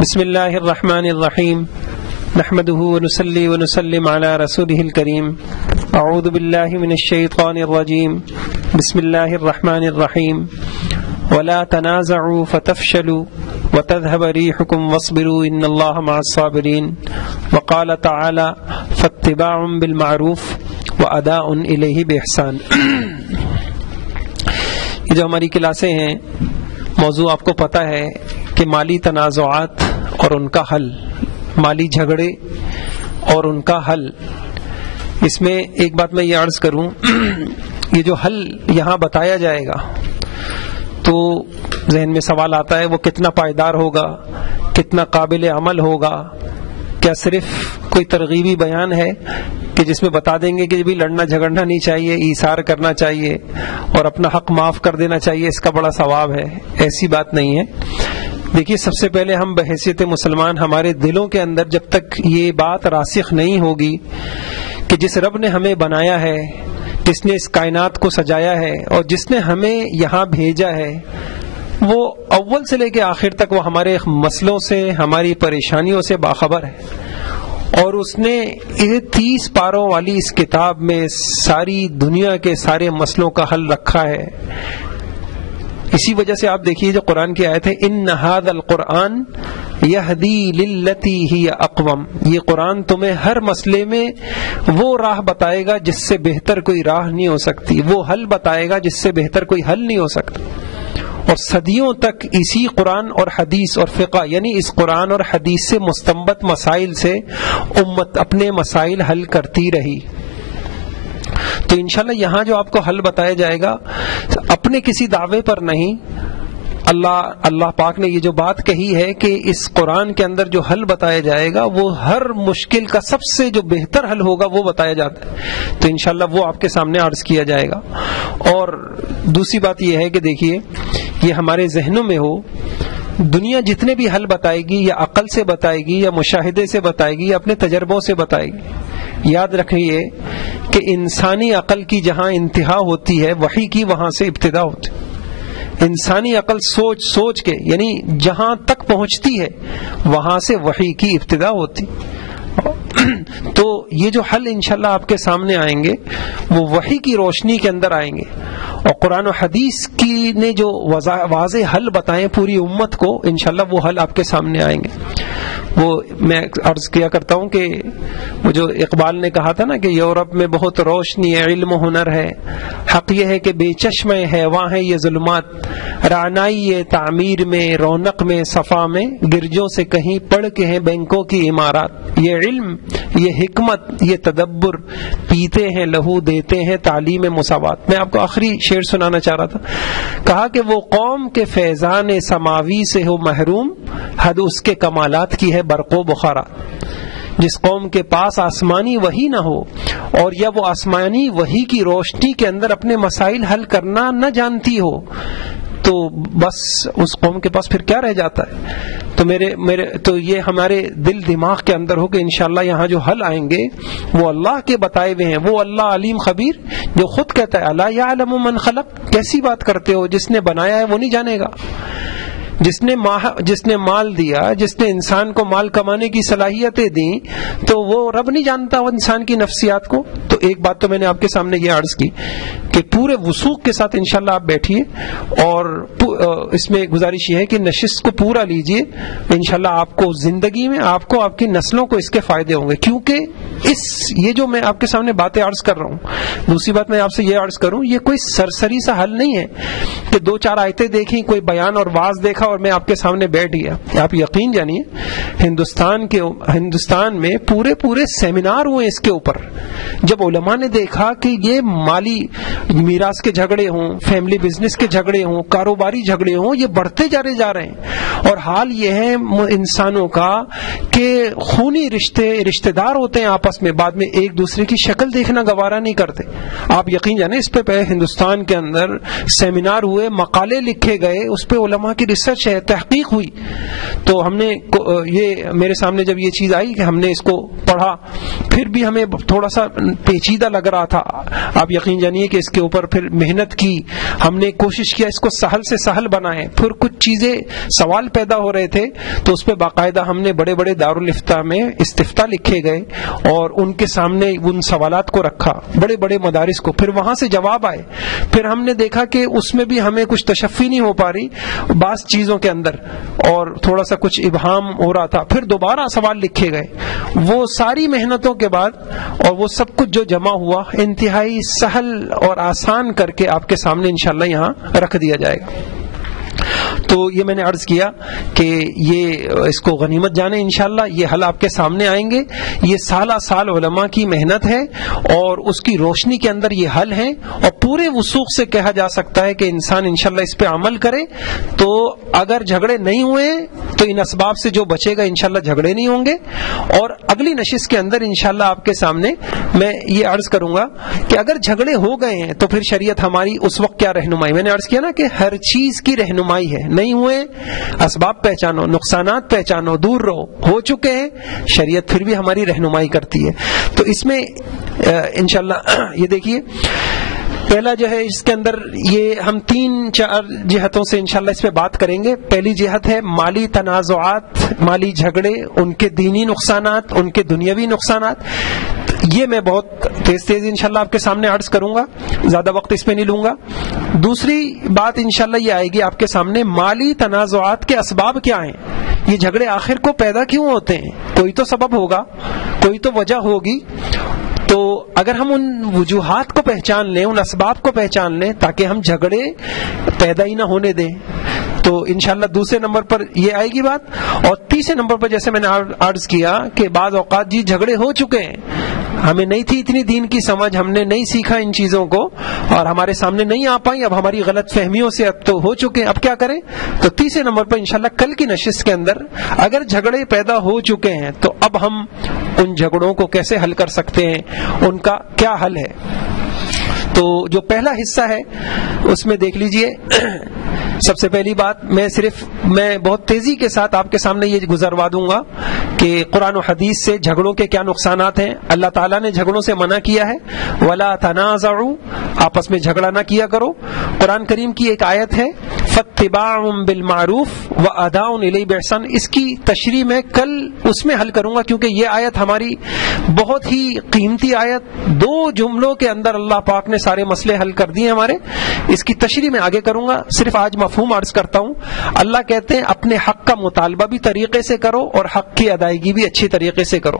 بسم اللہ الرحمن الرحیم نحمده ونصلي ونسلم على رسوله الكريم اعوذ باللہ من الشیطان الرجیم بسم اللہ الرحمن الرحیم ولا تنازعوا فتفشلوا وتذهب ريحكم واصبروا ان اللہ مع الصابرین وقال تعالی فاتباع بالمعروف واداء الیہ باحسان۔ یہ جو ہماری کلاسیں ہیں، موضوع آپ کو پتہ ہے کہ مالی تنازعات اور ان کا حل، مالی جھگڑے اور ان کا حل۔ اس میں ایک بات میں یہ عرض کروں، یہ جو حل یہاں بتایا جائے گا تو ذہن میں سوال آتا ہے وہ کتنا پائیدار ہوگا، کتنا قابل عمل ہوگا؟ کیا صرف کوئی ترغیبی بیان ہے کہ جس میں بتا دیں گے کہ بھی لڑنا جھگڑنا نہیں چاہیے، ایثار کرنا چاہیے اور اپنا حق معاف کر دینا چاہیے، اس کا بڑا ثواب ہے؟ ایسی بات نہیں ہے۔ دیکھیے، سب سے پہلے ہم بحیثیت مسلمان، ہمارے دلوں کے اندر جب تک یہ بات راسخ نہیں ہوگی کہ جس رب نے ہمیں بنایا ہے، جس نے اس کائنات کو سجایا ہے اور جس نے ہمیں یہاں بھیجا ہے، وہ اول سے لے کے آخر تک وہ ہمارے مسئلوں سے، ہماری پریشانیوں سے باخبر ہے، اور اس نے 30 پاروں والی اس کتاب میں ساری دنیا کے سارے مسئلوں کا حل رکھا ہے۔ اسی وجہ سے آپ دیکھیے جو قرآن کی آیت ہے، ان ھذا القرآن یہدی للتی ہی اقوم، یہ قرآن تمہیں ہر مسئلے میں وہ راہ بتائے گا جس سے بہتر کوئی راہ نہیں ہو سکتی، وہ حل بتائے گا جس سے بہتر کوئی حل نہیں ہو سکتا۔ اور صدیوں تک اسی قرآن اور حدیث اور فقہ، یعنی اس قرآن اور حدیث سے مستنبط مسائل سے امت اپنے مسائل حل کرتی رہی۔ تو انشاءاللہ یہاں جو آپ کو حل بتایا جائے گا، اپنے کسی دعوے پر نہیں، اللہ پاک نے یہ جو بات کہی ہے کہ اس قرآن کے اندر جو حل بتایا جائے گا وہ ہر مشکل کا سب سے جو بہتر حل ہوگا وہ بتایا جاتا ہے، تو انشاءاللہ وہ آپ کے سامنے عرض کیا جائے گا۔ اور دوسری بات یہ ہے کہ دیکھیے، یہ ہمارے ذہنوں میں ہو، دنیا جتنے بھی حل بتائے گی یا عقل سے بتائے گی یا مشاہدے سے بتائے گی یا اپنے تجربوں سے بتائے گی، یاد رکھیے کہ انسانی عقل کی جہاں انتہا ہوتی ہے، وحی کی وہاں سے ابتدا ہوتی ہے۔ انسانی عقل سوچ سوچ کے، یعنی جہاں تک پہنچتی ہے وہاں سے وحی کی ابتدا ہوتی۔ تو یہ جو حل انشاءاللہ آپ کے سامنے آئیں گے وہ وحی کی روشنی کے اندر آئیں گے، اور قرآن و حدیث کی نے جو واضح حل بتائیں پوری امت کو، انشاءاللہ وہ حل آپ کے سامنے آئیں گے۔ وہ میں عرض کیا کرتا ہوں کہ وہ جو اقبال نے کہا تھا نا کہ یورپ میں بہت روشنی ہے، علم و ہنر ہے، حق یہ ہے کہ بے چشم حیواں ہے یہ ظلمات، رعنائی تعمیر میں، رونق میں، صفا میں، گرجوں سے کہیں پڑھ کے ہیں بینکوں کی عمارات، یہ علم، یہ حکمت، یہ تدبر، پیتے ہیں لہو دیتے ہیں تعلیم مساوات۔ میں آپ کو آخری شعر سنانا چاہ رہا تھا، کہا کہ وہ قوم کے فیضان سماوی سے ہو محروم، حد اس کے کمالات کی ہے برق و بخارات۔ جس قوم کے پاس آسمانی وحی نہ ہو اور یا وہ آسمانی وحی کی روشنی کے اندر اپنے مسائل حل کرنا نہ جانتی ہو، تو بس اس قوم کے پاس پھر کیا رہ جاتا ہے؟ تو یہ ہمارے دل دماغ کے اندر ہو کہ انشاءاللہ یہاں جو حل آئیں گے وہ اللہ کے بتائے ہوئے ہیں، وہ اللہ علیم خبیر جو خود کہتا ہے الا یعلم من خلق۔ کیسی بات کرتے ہو؟ جس نے بنایا ہے وہ نہیں جانے گا، جس نے مال دیا، جس نے انسان کو مال کمانے کی صلاحیتیں دیں، تو وہ رب نہیں جانتا وہ انسان کی نفسیات کو؟ تو ایک بات تو میں نے آپ کے سامنے یہ عرض کی کہ پورے وثوق کے ساتھ انشاءاللہ آپ بیٹھیے، اور اس میں گزارش یہ ہے کہ نشست کو پورا لیجئے، انشاءاللہ آپ کو زندگی میں، آپ کو، آپ کی نسلوں کو اس کے فائدے ہوں گے، کیونکہ یہ جو میں آپ کے سامنے باتیں عرض کر رہا ہوں۔ دوسری بات میں آپ سے یہ عرض کروں، یہ کوئی سرسری سا حل نہیں ہے کہ 2-4 آیتیں دیکھیں، کوئی بیان اور واعظ دیکھا اور میں آپ کے سامنے بیٹھ گیا۔ آپ یقین جانیے ہندوستان میں پورے سیمینار ہوئے اس کے اوپر، جب علماء نے دیکھا کہ یہ مالی میراث کے جھگڑے ہوں، فیملی بزنس کے جھگڑے ہوں، کاروباری جھگڑے ہوں، یہ بڑھتے جا رہے ہیں، اور حال یہ ہے انسانوں کا کہ خونی رشتے دار ہوتے ہیں آپس آپس میں بعد میں ایک دوسرے کی شکل دیکھنا گوارا نہیں کرتے. آپ یقین جانیں اس پہ ہندوستان کے اندر سیمینار ہوئے, مقالے لکھے گئے, اس پہ علماء کی ریسرچ ہے, تحقیق ہوئی. تو ہم نے یہ میرے سامنے جب یہ چیز آئی کہ ہم نے اس کو پڑھا, پھر بھی ہمیں تھوڑا سا پیچیدہ لگ رہا تھا. آپ یقین جانیے کہ اس کے اوپر پھر محنت کی, ہم نے کوشش کیا اس کو سہل سے سہل بنائیں. پھر کچھ چیزیں سوال پیدا ہو رہے تھے تو اس پہ باقاعدہ ہم نے بڑے بڑے دارالافتاء میں استفتاء لکھے گئے اور ان کے سامنے ان سوالات کو رکھا, بڑے بڑے مدارس کو. پھر وہاں سے جواب آئے. پھر ہم نے دیکھا کہ اس میں بھی ہمیں کچھ تشفی نہیں ہو پا رہی بعض چیزوں کے اندر, اور تھوڑا سا کچھ ابہام ہو رہا تھا. پھر دوبارہ سوال لکھے گئے. وہ ساری محنتوں کے بعد اور وہ سب کچھ جو جمع ہوا انتہائی سہل اور آسان کر کے آپ کے سامنے انشاءاللہ یہاں رکھ دیا جائے گا. تو یہ میں نے عرض کیا کہ یہ اس کو غنیمت جانیں انشاءاللہ, یہ حل آپ کے سامنے آئیں گے. یہ سالہ سال علماء کی محنت ہے اور اس کی روشنی کے اندر یہ حل ہے, اور پورے وثوق سے کہا جا سکتا ہے کہ انسان انشاءاللہ اس پہ عمل کرے تو اگر جھگڑے نہیں ہوئے تو ان اسباب سے جو بچے گا انشاءاللہ جھگڑے نہیں ہوں گے. اور اگلی نشست کے اندر انشاءاللہ آپ کے سامنے میں یہ عرض کروں گا کہ اگر جھگڑے ہو گئے ہیں تو پھر شریعت ہماری اس وقت کیا رہنمائی. میں نے عرض کیا نا کہ ہر چیز کی رہنمائی ہے. نہیں ہوئے اسباب پہچانو, نقصانات پہچانو, دور رہو. ہو چکے ہیں شریعت پھر بھی ہماری رہنمائی کرتی ہے. تو اس میں انشاءاللہ یہ دیکھیے پہلا جو ہے اس کے اندر یہ ہم 3-4 جہتوں سے انشاءاللہ اس پہ بات کریں گے. پہلی جہت ہے مالی تنازعات, مالی جھگڑے, ان کے دینی نقصانات, ان کے دنیاوی نقصانات. یہ میں بہت تیز انشاءاللہ آپ کے سامنے عرض کروں گا, زیادہ وقت اس پہ نہیں لوں گا. دوسری بات انشاءاللہ یہ آئے گی آپ کے سامنے مالی تنازعات کے اسباب کیا ہیں. یہ جھگڑے آخر کو پیدا کیوں ہوتے ہیں؟ کوئی تو سبب ہوگا, کوئی تو وجہ ہوگی. تو اگر ہم ان وجوہات کو پہچان لیں, ان اسباب کو پہچان لیں تاکہ ہم جھگڑے پیدا ہی نہ ہونے دیں, تو انشاءاللہ دوسرے نمبر پر یہ آئے گی بات. اور تیسرے نمبر پر جیسے میں نے عرض کیا کہ بعض اوقات جی جھگڑے ہو چکے ہیں, ہمیں نہیں تھی اتنی دین کی سمجھ, ہم نے نہیں سیکھا ان چیزوں کو اور ہمارے سامنے نہیں آ پائیں, اب ہماری غلط فہمیوں سے اب تو ہو چکے ہیں, اب کیا کریں. تو تیسرے نمبر پر انشاءاللہ کل کی نشست کے اندر اگر جھگڑے پیدا ہو چکے ہیں تو اب ہم ان جھگڑوں کو کیسے حل کر سکتے ہیں, ان کا کیا حل ہے. تو جو پہلا حصہ ہے اس میں دیکھ لیجئے. سب سے پہلی بات میں بہت تیزی کے ساتھ آپ کے سامنے یہ گزروا دوں گا کہ قرآن و حدیث سے جھگڑوں کے کیا نقصانات ہیں. اللہ تعالیٰ نے جھگڑوں سے منع کیا ہے, وَلَا تَنَازَعُوا, آپس میں جھگڑا نہ کیا کرو. قرآن کریم کی ایک آیت ہے فَاتِّبَاعٌ بِالْمَعْرُوفِ وَأَدَاءٌ إِلَيْهِ بِإِحْسَانٍ, اس کی تشریح میں کل اس میں حل کروں گا کیونکہ یہ آیت ہماری بہت ہی قیمتی آیت, 2 جملوں کے اندر اللہ پاک نے سارے مسئلے حل کر دیے ہمارے. اس کی تشریح میں آگے کروں گا, صرف آج مفہوم عرض کرتا ہوں. اللہ کہتے ہیں اپنے حق کا مطالبہ بھی طریقے سے کرو اور حق کی ادائیگی بھی اچھی طریقے سے کرو.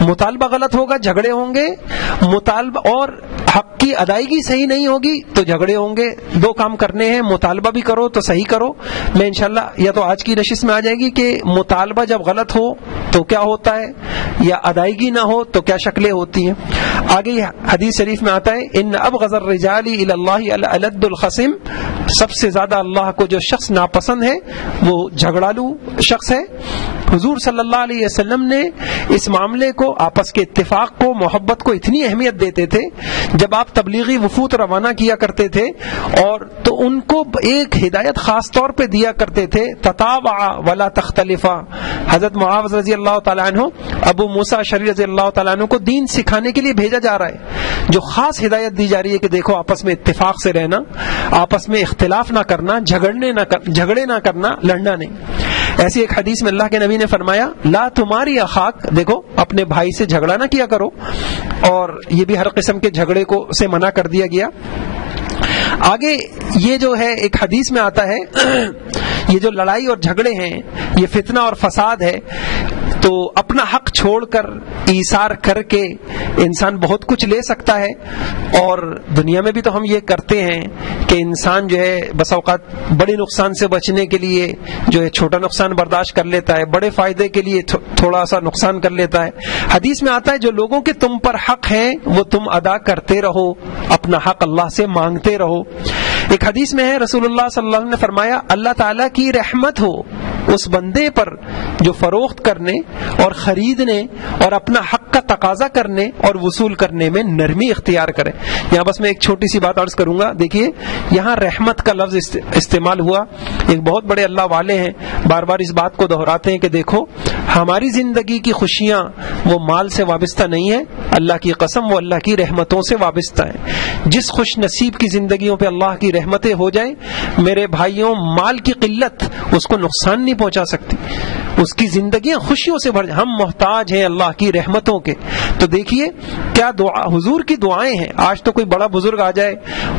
مطالبہ غلط ہوگا جھگڑے ہوں گے, مطالبہ اور حق کی ادائیگی صحیح نہیں ہوگی تو جھگڑے ہوں گے. 2 کام کرنے ہیں, مطالبہ بھی کرو تو صحیح کرو. میں انشاءاللہ یا تو آج کی نشست میں آ جائے گی کہ مطالبہ جب غلط ہو تو کیا ہوتا ہے, یا ادائیگی نہ ہو تو کیا شکلیں ہوتی ہیں. آگے حدیث شریف میں آتا ہے ان ابغض الرجال الی اللہ الالد الخصم, سب سے زیادہ اللہ کو جو شخص ناپسند ہے وہ جھگڑالو شخص ہے. حضور صلی اللہ علیہ وسلم نے اس معاملے کو, آپس کے اتفاق کو, محبت کو اتنی اہمیت دیتے تھے. جب آپ تبلیغی وفود روانہ کیا کرتے تھے اور تو ان کو ایک ہدایت خاص طور پہ دیا کرتے تھے, تتابعا ولا تختلفا. حضرت معاذ رضی اللہ تعالیٰ عنہ, ابو موسیٰ اشعری رضی اللہ تعالیٰ عنہ کو دین سکھانے کے لیے بھیجا جا رہا ہے, جو خاص ہدایت دی جا رہی ہے کہ دیکھو آپس میں اتفاق سے رہنا, آپس میں اختلاف نہ کرنا, جھگڑے نہ کرنا, لڑنا نہیں. ایسی ایک حدیث میں اللہ کے نبی نے فرمایا لا تمہاری اخاک, دیکھو اپنے بھائی سے جھگڑا نہ کیا کرو, اور یہ بھی ہر قسم کے جھگڑے کو سے منع کر دیا گیا. آگے یہ جو ہے ایک حدیث میں آتا ہے یہ جو لڑائی اور جھگڑے ہیں یہ فتنہ اور فساد ہے, تو اپنا حق چھوڑ کر ایثار کر کے انسان بہت کچھ لے سکتا ہے. اور دنیا میں بھی تو ہم یہ کرتے ہیں کہ انسان جو ہے بس اوقات بڑے نقصان سے بچنے کے لیے جو ہے چھوٹا نقصان برداشت کر لیتا ہے, بڑے فائدے کے لیے تھوڑا سا نقصان کر لیتا ہے. حدیث میں آتا ہے جو لوگوں کے تم پر حق ہیں وہ تم ادا کرتے رہو, اپنا حق اللہ سے مانگتے رہو. ایک حدیث میں ہے رسول اللہ صلی اللہ علیہ وسلم نے فرمایا اللہ تعالیٰ کی رحمت ہو اس بندے پر جو فروخت کرنے اور خریدنے اور اپنا حق کا تقاضا کرنے اور وصول کرنے میں نرمی اختیار کریں. یہاں بس میں ایک چھوٹی سی بات عرض کروں گا. دیکھیے یہاں رحمت کا لفظ استعمال ہوا. ایک بہت بڑے اللہ والے ہیں, بار بار اس بات کو دہراتے ہیں کہ دیکھو ہماری زندگی کی خوشیاں وہ مال سے وابستہ نہیں ہیں, اللہ کی قسم وہ اللہ کی رحمتوں سے وابستہ ہیں. جس خوش نصیب کی زندگیوں پہ اللہ کی رحمتیں ہو جائیں, میرے بھائیوں, مال کی قلت اس کو نقصان نہیں پہنچا سکتی, اس کی زندگیاں خوشیوں سے بھر. ہم محتاج ہیں اللہ کی رحمتوں کے. تو دیکھیے کیا دعا حضور کی دعائیں ہیں. آج تو کوئی بڑا بزرگ آ جائے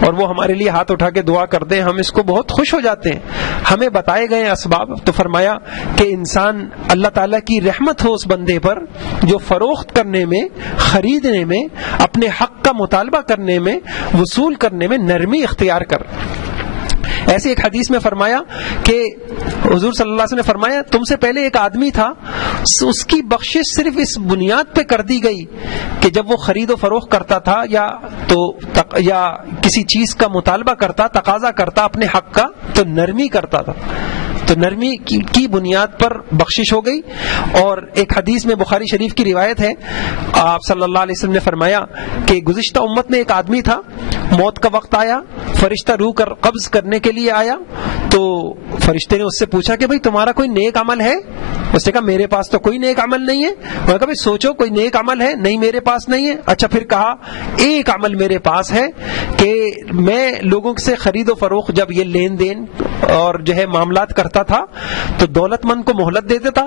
اور وہ ہمارے لیے ہاتھ اٹھا کے دعا کر دیں, ہم اس کو بہت خوش ہو جاتے ہیں. ہمیں بتائے گئے اسباب, تو فرمایا کہ انسان اللہ تعالیٰ کی رحمت ہو اس بندے پر جو فروخت کرنے میں, خریدنے میں, اپنے حق کا مطالبہ کرنے میں, وصول کرنے میں نرمی اختیار کر. ایسے ایک حدیث میں فرمایا کہ حضور صلی اللہ علیہ وسلم نے فرمایا تم سے پہلے ایک آدمی تھا, اس کی بخشش صرف اس بنیاد پہ کر دی گئی کہ جب وہ خرید و فروخت کرتا تھا یا کسی چیز کا مطالبہ کرتا, تقاضا کرتا اپنے حق کا, تو نرمی کرتا تھا, تو نرمی کی بنیاد پر بخشش ہو گئی. اور ایک حدیث میں بخاری شریف کی روایت ہے, آپ صلی اللہ علیہ وسلم نے فرمایا کہ گزشتہ امت میں ایک آدمی تھا, موت کا وقت آیا, فرشتہ روح کر قبض کرنے کے لیے آیا, تو فرشتے نے اس سے پوچھا کہ بھئی تمہارا کوئی نیک عمل ہے؟ اس نے کہا میرے پاس تو کوئی نیک عمل نہیں ہے. انہوں نے کہا بھئی سوچو کوئی نیک عمل ہے؟ نہیں میرے پاس نہیں ہے. اچھا پھر کہا ایک عمل میرے پاس ہے کہ میں لوگوں سے خرید و فروخت جب یہ لین دین اور جو ہے معاملات کرتا تھا تو دولت مند کو مہلت دے دیتا,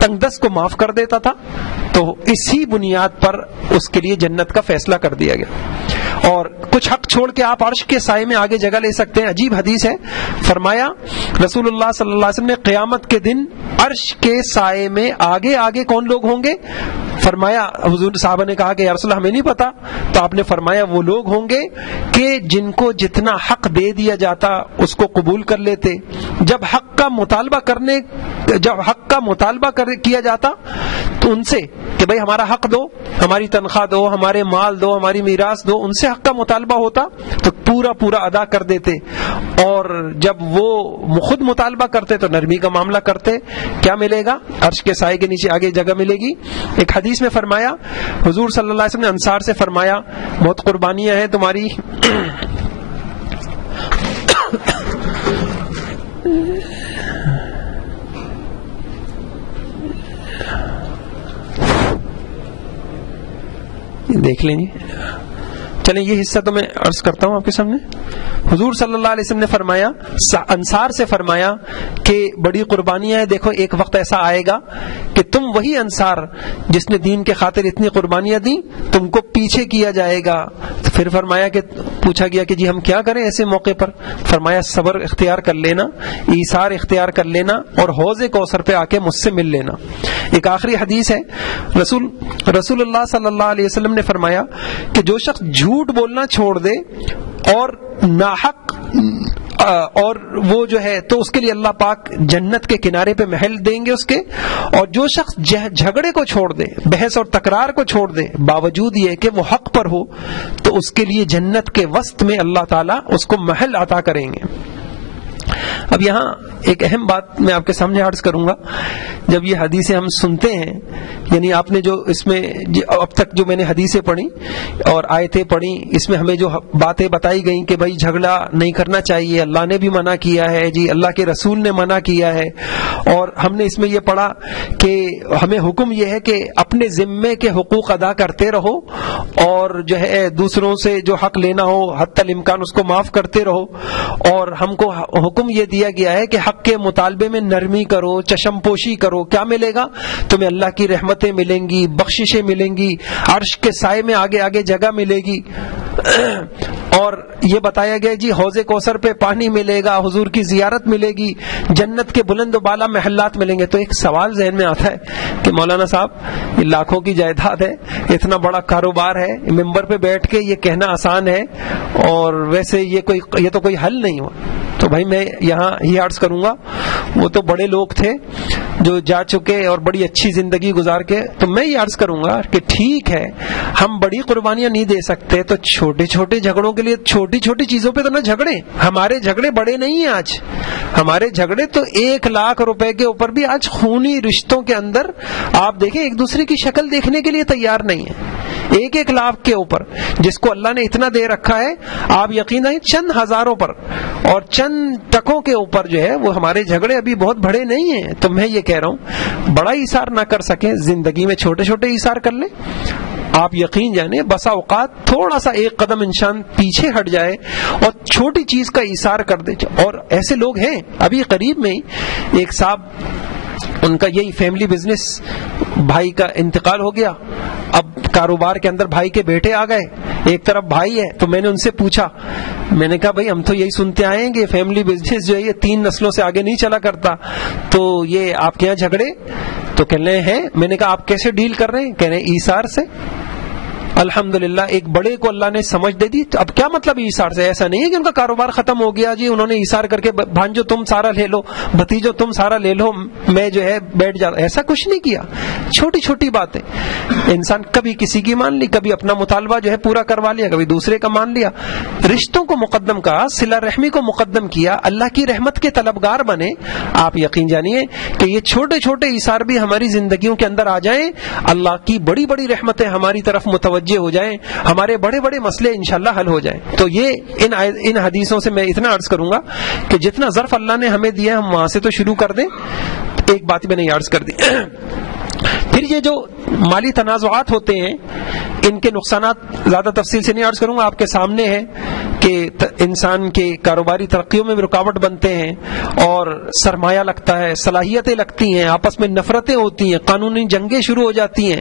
تنگ دست کو معاف کر دیتا تھا. تو اسی بنیاد پر اس کے لیے جنت کا فیصلہ کر دیا گیا. اور کچھ حق چھوڑ کے آپ عرش کے سائے میں آگے جگہ لے سکتے ہیں. عجیب حدیث ہے, فرمایا رسول اللہ صلی اللہ علیہ وسلم نے قیامت کے دن عرش کے سائے میں آگے آگے کون لوگ ہوں گے؟ فرمایا حضور صحابہ نے کہا کہ یا رسول اللہ ہمیں نہیں پتا. تو آپ نے فرمایا وہ لوگ ہوں گے کہ جن کو جتنا حق دے دیا جاتا اس کو قبول کر لیتے. جب حق کا مطالبہ کیا جاتا تو ان سے کہ بھئی ہمارا حق دو, ہماری تنخواہ دو, ہمارے مال دو, ہماری میراث دو, ان سے حق کا مطالبہ ہوتا تو پورا ادا کر دیتے. اور جب وہ خود مطالبہ کرتے تو نرمی کا معاملہ کرتے. کیا ملے گا؟ عرش کے سائے کے نیچے آگے جگہ ملے گی. ایک حدیث میں فرمایا حضور صلی اللہ علیہ وسلم نے انصار سے فرمایا بہت قربانیاں ہیں تمہاری, دیکھ لیں جی. چلیں یہ حصہ تو میں عرض کرتا ہوں آپ کے سامنے. حضور صلی اللہ علیہ وسلم نے فرمایا, انصار سے فرمایا کہ بڑی قربانیاں ہیں, دیکھو ایک وقت ایسا آئے گا کہ تم وہی انصار جس نے دین کے خاطر اتنی قربانیاں دی تم کو پیچھے کیا جائے گا. پھر فرمایا کہ پوچھا گیا کہ جی ہم کیا کریں ایسے موقع پر؟ فرمایا صبر اختیار کر لینا, ایثار اختیار کر لینا, اور حوض کوثر پہ آ کے مجھ سے مل لینا. ایک آخری حدیث ہے, رسول اللہ صلی اللہ علیہ وسلم نے فرمایا کہ جو شخص جھوٹ بولنا چھوڑ دے اور ناحق اور وہ جو ہے تو اس کے لیے اللہ پاک جنت کے کنارے پہ محل دیں گے اس کے. اور جو شخص جھگڑے کو چھوڑ دے, بحث اور تکرار کو چھوڑ دے, باوجود یہ کہ وہ حق پر ہو, تو اس کے لیے جنت کے وسط میں اللہ تعالیٰ اس کو محل عطا کریں گے. اب یہاں ایک اہم بات میں آپ کے سامنے عرض کروں گا. جب یہ حدیثیں ہم سنتے ہیں, یعنی آپ نے جو اس میں اب تک جو میں نے حدیثیں پڑھی اور آیتیں پڑھی, اس میں ہمیں جو باتیں بتائی گئیں کہ بھائی جھگڑا نہیں کرنا چاہیے, اللہ نے بھی منع کیا ہے, جی اللہ کے رسول نے منع کیا ہے, اور ہم نے اس میں یہ پڑھا کہ ہمیں حکم یہ ہے کہ اپنے ذمے کے حقوق ادا کرتے رہو, اور جو ہے دوسروں سے جو حق لینا ہو حتی الامکان اس کو معاف کرتے رہو. اور ہم کو حکم یہ دیا گیا ہے کہ حق کے مطالبے میں نرمی کرو, چشم پوشی کرو. کیا ملے گا تمہیں؟ اللہ کی رحمتیں ملیں گی, بخششیں ملیں گی, عرش کے سائے میں آگے آگے جگہ ملے گی. اور یہ بتایا گیا جی حوض کوثر پہ پانی ملے گا, حضور کی زیارت ملے گی, جنت کے بلند و بالا محلات ملیں گے. تو ایک سوال ذہن میں آتا ہے کہ مولانا صاحب یہ لاکھوں کی جائیداد ہے, اتنا بڑا کاروبار ہے, ممبر پہ بیٹھ کے یہ کہنا آسان ہے, اور ویسے یہ تو کوئی حل نہیں ہوا. تو بھائی میں یہاں ہی عرض کروں گا، وہ تو بڑے لوگ تھے جو جا چکے اور بڑی اچھی زندگی گزار کے، تو میں یہ عرض کروں گا کہ ٹھیک ہے ہم بڑی قربانیاں نہیں دے سکتے تو چھوٹے چھوٹے جھگڑوں کے لیے چھوٹی چھوٹی چیزوں پہ تو نہ جھگڑیں. ہمارے جھگڑے بڑے نہیں ہیں آج، ہمارے جھگڑے تو 1,00,000 روپے کے اوپر بھی آج خونی رشتوں کے اندر آپ دیکھیں ایک دوسرے کی شکل دیکھنے کے لیے تیار نہیں ہے. 1,00,000 کے اوپر جس کو اللہ نے اتنا دے رکھا ہے، آپ یقیناً چند ہزاروں پر اور چند ٹکوں کے اوپر جو ہے وہ ہمارے جھگڑے ابھی بہت بڑے نہیں ہیں. تو میں یہ کہہ رہا ہوں بڑا ایثار نہ کر سکیں، زندگی میں چھوٹے چھوٹے ایثار کر لیں. آپ یقین جانیں بسا اوقات تھوڑا سا ایک قدم انسان پیچھے ہٹ جائے اور چھوٹی چیز کا ایثار کر دے. اور ایسے لوگ ہیں، ابھی قریب میں ہی ایک صاحب، ان کا یہی فیملی بزنس، بھائی کا انتقال ہو گیا، اب کاروبار کے اندر بھائی کے بیٹے آ گئے، ایک طرف بھائی ہے. تو میں نے ان سے پوچھا، میں نے کہا بھائی ہم تو یہی سنتے آئے ہیں کہ فیملی بزنس جو ہے یہ 3 نسلوں سے آگے نہیں چلا کرتا، تو یہ آپ کے یہاں جھگڑے؟ تو کہنے ہیں. میں نے کہا آپ کیسے ڈیل کر رہے ہیں؟ کہنے ایثار سے. الحمدللہ ایک بڑے کو اللہ نے سمجھ دے دی. اب کیا مطلب ایثار سے؟ ایسا نہیں ہے کہ ان کا کاروبار ختم ہو گیا جی انہوں نے ایثار کر کے بھانجو تم سارا لے لو، بھتیجو تم سارا لے لو، میں جو ہے بیٹھ جاتا. ایسا کچھ نہیں کیا. چھوٹی چھوٹی باتیں انسان کبھی کسی کی مان لی، کبھی اپنا مطالبہ جو ہے پورا کروا لیا، کبھی دوسرے کا مان لیا. رشتوں کو مقدم کہا، صلہ رحمی کو مقدم کیا، اللہ کی رحمت کے طلبگار بنے. آپ یقین جانیے کہ یہ چھوٹے چھوٹے ایثار بھی ہماری زندگیوں کے اندر آ جائیں، اللہ کی بڑی بڑی رحمتیں ہماری طرف متوجہ ہو جائیں، ہمارے بڑے بڑے مسئلے انشاءاللہ حل ہو جائیں. تو یہ ان حدیثوں سے میں اتنا عرض کروں گا کہ جتنا ظرف اللہ نے ہمیں دیا ہم وہاں سے تو شروع کر دیں. ایک بات میں نے عرض کر دی. پھر یہ جو مالی تنازعات ہوتے ہیں ان کے نقصانات زیادہ تفصیل سے نہیں عرض کروں گا، آپ کے سامنے ہے کہ انسان کے کاروباری ترقیوں میں بھی رکاوٹ بنتے ہیں اور سرمایہ لگتا ہے، صلاحیتیں لگتی ہیں، آپس میں نفرتیں ہوتی ہیں، قانونی جنگیں شروع ہو جاتی ہیں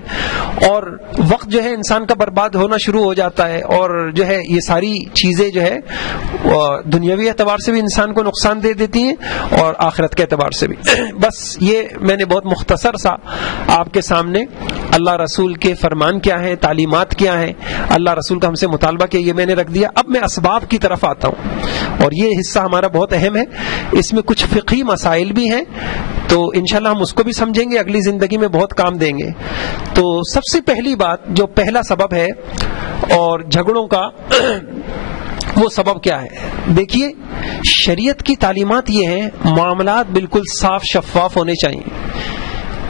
اور وقت جو ہے انسان کا برباد ہونا شروع ہو جاتا ہے. اور جو ہے یہ ساری چیزیں جو ہے دنیاوی اعتبار سے بھی انسان کو نقصان دے دیتی ہیں اور آخرت کے اعتبار سے بھی. بس یہ میں نے بہت مختصر سا آپ کے سامنے اللہ رسول کے فرمان کیا ہیں، تعلیمات کیا ہیں، اللہ رسول کا ہم سے مطالبہ کیا، یہ میں نے رکھ دیا. اب میں اسباب کی طرف آتا ہوں اور یہ حصہ ہمارا بہت اہم ہے. اس میں کچھ فقہی مسائل بھی ہیں تو انشاءاللہ ہم اس کو بھی سمجھیں گے، اگلی زندگی میں بہت کام دیں گے. تو سب سے پہلی بات جو پہلا سبب ہے اور جھگڑوں کا وہ سبب کیا ہے؟ دیکھیے شریعت کی تعلیمات یہ ہیں، معاملات بالکل صاف شفاف ہونے چاہیے،